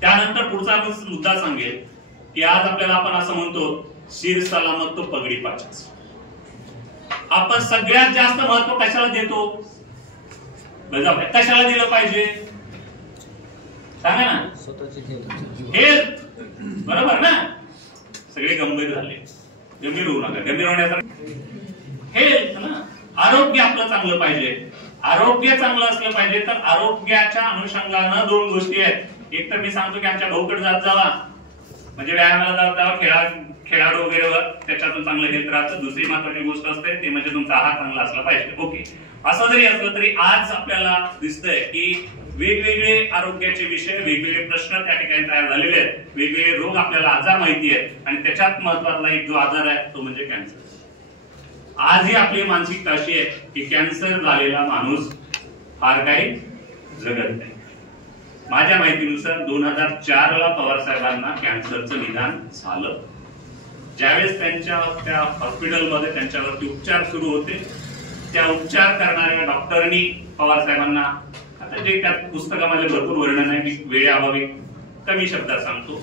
त्यानंतर पुढचा मुद्दा सांगेल की आज आपल्याला आपण असं म्हणतो शिर सलामत तो पगडी पाचच. आपण सगळ्यात जास्त महत्व कशाला देतो, कशाला दिलं पाहिजे सांगा ना. हेल्थ, बरोबर ना. सगळे गंभीर झाले, गंभीर होऊ नका, गंभीर होण्यासाठी हेल्थ ना, आरोग्य आपलं चांगलं पाहिजे. आरोग्य चांगलं असलं पाहिजे तर आरोग्याच्या अनुषंगानं दोन गोष्टी आहेत. एक तर मी सांगतो की आमच्या भाऊकडे जात जावा, म्हणजे व्यायामाला जात जावा, खेळाडू वगैरे त्याच्यातून चांगलं हेल्थ राहतं. दुसरी महत्वाची गोष्ट असते ते म्हणजे तुमचा आहार चांगला असला पाहिजे. ओके, असं जरी असलं तरी आज आपल्याला दिसतंय की वेगवेगळे आरोग्याचे विषय, वेगवेगळे प्रश्न त्या ठिकाणी तयार झालेले आहेत, वेगवेगळे रोग आपल्याला आजार माहिती आहेत आणि त्याच्यात महत्वाचा एक जो आजार आहे तो म्हणजे कॅन्सर. आजही आपली मानसिकता अशी आहे की कॅन्सर झालेला माणूस फार काही जगत नाही. माझ्या माहितीनुसार 2004 ला पवार साहेबांना कॅन्सरचं निदान झालं. ज्यावेळेस त्यांच्या त्या हॉस्पिटलमध्ये त्यांच्यावरती उपचार सुरू होते, त्या उपचार करणाऱ्या डॉक्टरनी पवार साहेबांना, आता जे त्या पुस्तकामध्ये भरपूर वर्णन आहे, मी वेळेअभावी कमी शब्दात सांगतो.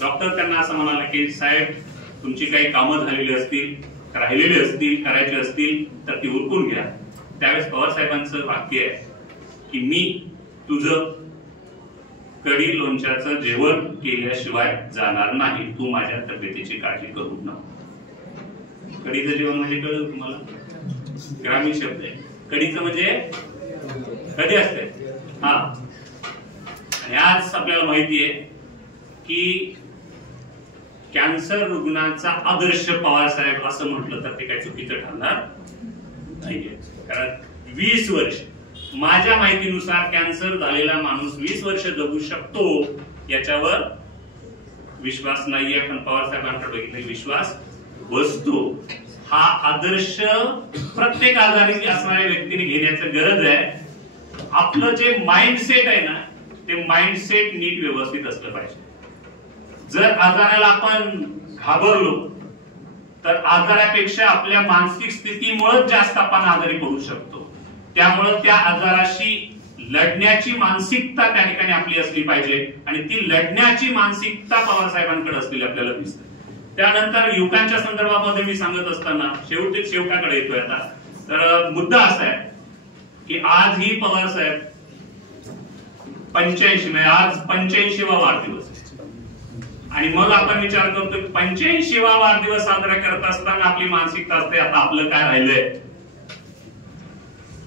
डॉक्टर त्यांना असं म्हणाला की साहेब तुमची काही कामं झालेली असतील, राहिलेले असतील, करायचे असतील तर ती उरकून घ्या. त्यावेळेस पवार साहेबांचं वाक्य आहे की मी तुझं कढी लोणच्याचं जेवण केल्याशिवाय जाणार नाही, तू माझ्या तब्येतीची काळजी करू नको. कढीचं जेवण म्हणजे कळलं तुम्हाला, ग्रामीण शब्द आहे. कढीचं म्हणजे कधी असते हा. आणि आज आपल्याला माहिती आहे की कॅन्सर रुग्णाचा आदर्श पवार साहेब असं म्हटलं तर ते काही चुकीचं ठरणार नाहीये. कारण 20 वर्ष, माझ्या माहितीनुसार कॅन्सर झालेला माणूस 20 वर्ष जगू शकतो याच्यावर विश्वास नाहीये, पण पवार साहेबांकडे बघितलं विश्वास बसतो. हा आदर्श प्रत्येक आजारी असणाऱ्या व्यक्तीने घेण्याची गरज आहे. आपलं जे माइंडसेट आहे ना, ते माइंडसेट नीट व्यवस्थित असलं पाहिजे. जर आजाराला आपण घाबरलो तर आजारापेक्षा आपल्या मानसिक स्थितीमुळे जास्त आपण आजारी पडू शकतो. त्यामुळे त्या आजाराशी लढण्याची मानसिकता त्या ठिकाणी आपली असली पाहिजे आणि ती लढण्याची मानसिकता पवार साहेबांकडे असलेली आपल्याला दिसते. त्यानंतर युवकांच्या संदर्भामध्ये मी सांगत असताना शेवटाकडे येतोय आता. तर मुद्दा असा आहे की आजही पवार साहेब 85 आज 85वा वाढदिवस आहे. आणि मग आपण विचार करतो 85वा वाढदिवस साजरा करत असताना आपली मानसिकता असते आता आपलं काय राहिलंय,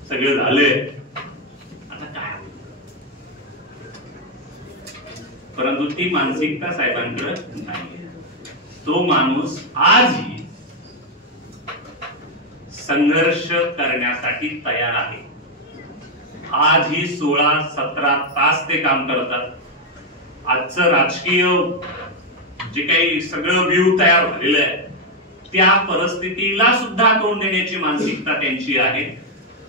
सगळं झालंय, आता काय. परंतु ती मानसिकता साहेबांकडे नाही. तो माणूस आजही संघर्ष करण्यासाठी तयार आहे. आजही 16-17 तास ते काम करतात. आजचं राजकीय जे काही सगळं व्ह्यू तयार झालेलं आहे त्या परिस्थितीला सुद्धा तोंड देण्याची मानसिकता त्यांची आहे.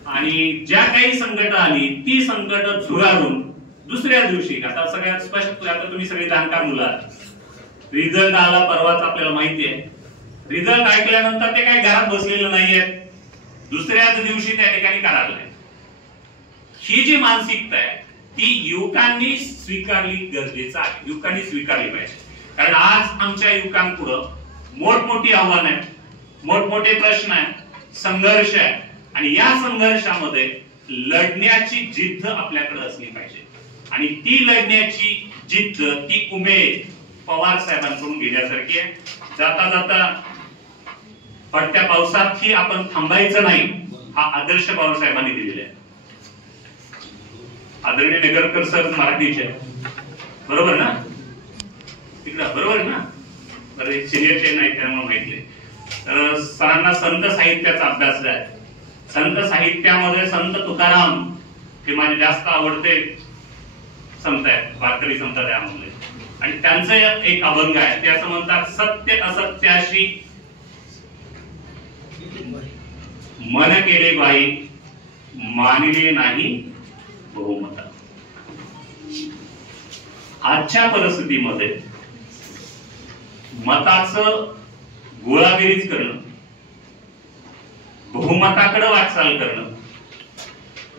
आणि ज्या काही संकट आली ती संकट झुगारून दुसऱ्या दिवशी, आता सगळ्यात स्पष्ट, आता तुम्ही सगळे जाणकार मुलं आहात, रिझल्ट आला परवाच आपल्याला माहिती आहे. रिझल्ट ऐकल्यानंतर ते काही घरात बसलेले नाहीयेत, दुसऱ्याच दिवशी त्या ठिकाणी करायला. ही जी मानसिकता आहे ती युवकांनी स्वीकारली गरजेचं आहे, युवकांनी स्वीकारली पाहिजे. कारण आज आमच्या युवकांपुढे मोठमोठी आव्हानं आहेत, मोठमोठे प्रश्न आहेत, संघर्ष आहे. आणि या संघर्षामध्ये लढण्याची जिद्द आपल्याकडे असली पाहिजे. आणि ती लढण्याची जिद्द, ती उमेद पवार साहेबांकडून घेण्यासारखी आहे. जाता जाता पडत्या पावसातही आपण थांबायचं नाही, हा आदर्श पवार साहेबांनी दिलेला आहे. आदरणीय नगरकर सर मराठीचे, बरोबर ना, तिकडं बरोबर ना, बरं सिनियर चेन आहे त्यामुळे माहिती आहे. तर सरांना संत साहित्याचा अभ्यास आहे. संत साहित्यामध्ये संत तुकाराम हे माझे जास्त आवडते संत आहेत, वारकरी संत त्यामध्ये. आणि त्यांचं एक अभंग आहे, ते असं म्हणतात, सत्य असत्याशी मन केले बाई, मानले नाही बहुमत. आजच्या परिस्थितीमध्ये मताचं गोळाबेरीज करणं, बहुमताकडे वाटचाल करणं,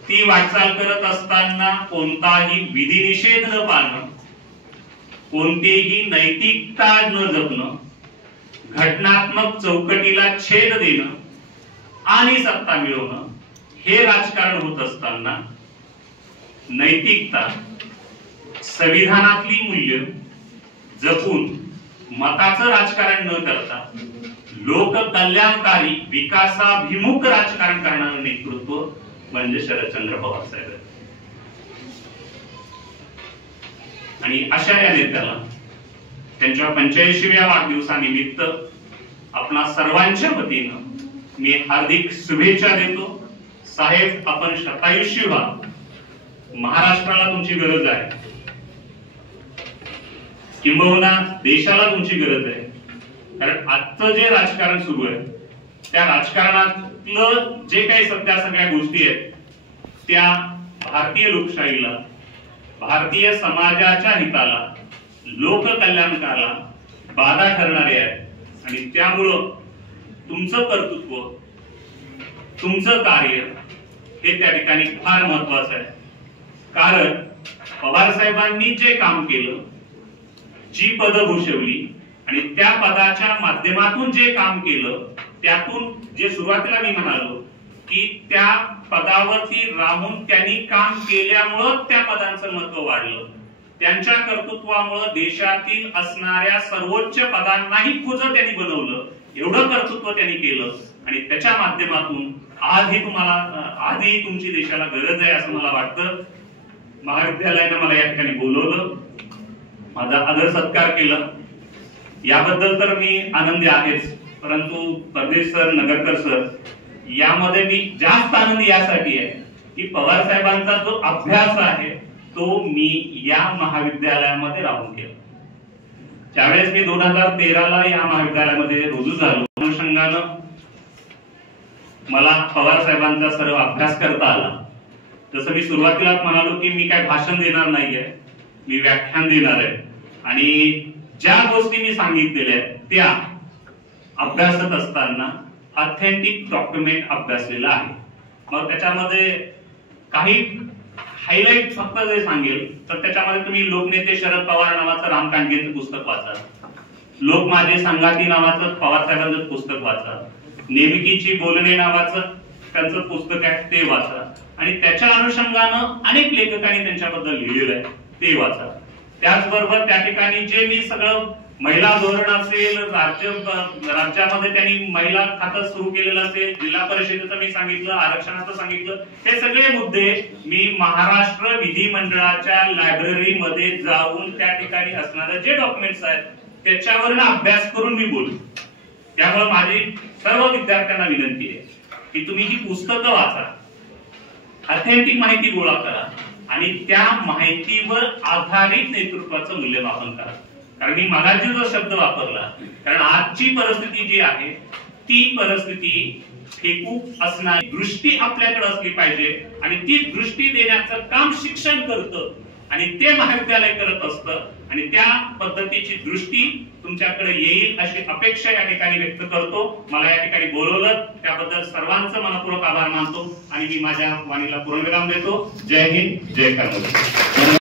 ती वाटचाल करत असताना कोणताही विधिनिषेध न पाळणं, कोणतेही नैतिकता न जपणं, घटनात्मक चौकटीला छेद देणं आणि सत्ता मिळवणं हे राजकारण होत असताना नैतिकता, संविधानातली मूल्य जपून मताचं राजकारण न करता लोक कल्याणकारी विकासाभिमुख राजकारण करणारं नेतृत्व म्हणजे शरदचंद्र पवार साहेब. आणि अशा या नेत्याला त्यांच्या 85व्या वाढदिवसानिमित्त आपणा सर्वांच्या वतीनं मी हार्दिक शुभेच्छा देतो. साहेब, आपण शतायुष्य व्हा. महाराष्ट्राला तुमची गरज आहे, किंबहुना देशाला तुमची गरज आहे. कारण आजचं जे राजकारण सुरू आहे त्या राजकारणातलं जे काही सध्या सगळ्या गोष्टी आहेत त्या भारतीय लोकशाहीला, भारतीय समाजाच्या हिताला, लोककल्याणकाला बाधा ठरणारे आहेत. आणि त्यामुळं तुमचं कर्तृत्व, तुमचं कार्य हे त्या ठिकाणी फार महत्वाचं आहे. कारण पवार साहेबांनी जे काम केलं, जी पदं भूषवली आणि त्या पदाच्या माध्यमातून जे काम केलं, त्यातून जे सुरुवातीला मी म्हणालो की त्या पदावरती राहून त्यांनी काम केल्यामुळं त्या पदांचं महत्व वाढलं. त्यांच्या कर्तृत्वामुळे देशातील असणाऱ्या सर्वोच्च पदांनाही खुजं त्यांनी बनवलं. एवढं कर्तृत्व त्यांनी केलं आणि त्याच्या माध्यमातून आजही तुमची देशाला गरज आहे असं मला वाटतं. महाविद्यालयानं मला या ठिकाणी बोलवलं, माझा आदर सत्कार केला, याबद्दल तर मी आनंदी आहेच. परंतु परदेश सर, नगरकर सर, यामध्ये मी जास्त आनंदी यासाठी आहे की पवार साहेबांचा जो अभ्यास आहे तो मी या महाविद्यालयामध्ये राहून केला. ज्यावेळेस मी 2013ला या महाविद्यालयामध्ये रुजू झालो, अनुषंगानं मला पवार साहेबांचा सर्व अभ्यास करता आला. जसं मी सुरुवातीलाच म्हणालो की मी काय भाषण देणार नाहीये, मी व्याख्यान देणार आहे आणि ज्या गोष्टी मी सांगितलेल्या त्या अभ्यासत असताना ऑथेंटिक डॉक्युमेंट अभ्यासलेला आहे. मग त्याच्यामध्ये काही हायलाइट फक्त जे सांगेल तर त्याच्यामध्ये तुम्ही लोकनेते शरद पवार नावाचं राम कांडगेंचं पुस्तक वाचा, लोक माझे संगाती नावाचं पवार साहेबांचं पुस्तक वाचा, नेमकीची बोलणे नावाचं त्यांचं पुस्तक आहे ते वाचा आणि त्याच्या अनुषंगानं अनेक लेखकांनी त्यांच्याबद्दल लिहिलेलं आहे ते वाचा. त्याचबरोबर त्या ठिकाणी जे मी सगळं महिला धोरण असेल, राज्यामध्ये त्यांनी महिला खातं सुरू केलेलं असेल, जिल्हा परिषदेचं मी सांगितलं, आरक्षणाचं सांगितलं, हे सगळे मुद्दे मी महाराष्ट्र विधिमंडळाच्या लायब्ररीमध्ये जाऊन त्या ठिकाणी असणारे जे डॉक्युमेंट्स आहेत त्याच्यावर अभ्यास करून मी बोलतो. त्यामुळे माझी सर्व विद्यार्थ्यांना विनंती आहे की तुम्ही ही पुस्तकं वाचा, ऑथेंटिक माहिती गोळा करा आणि त्या माहितीवर आधारित नेतृत्वाचं मूल्यमापन करा. कारण मी मगाशी जो शब्द वापरला, कारण आजची परिस्थिती जी आहे ती परिस्थिती फेकू असणारी दृष्टी आपल्याकडे असली पाहिजे आणि ती दृष्टी देण्याचं काम शिक्षण करतं आणि ते महाविद्यालय करत असतं आणि त्या पद्धतीची दृष्टी तुमच्याकडे येईल अशी अपेक्षा या ठिकाणी व्यक्त करतो. मला या ठिकाणी बोलवलं त्याबद्दल सर्वांचं मनपूर्वक आभार मानतो आणि मी माझ्या वाणीला पूर्णविराम देतो. जय हिंद, जय कर्मवीर.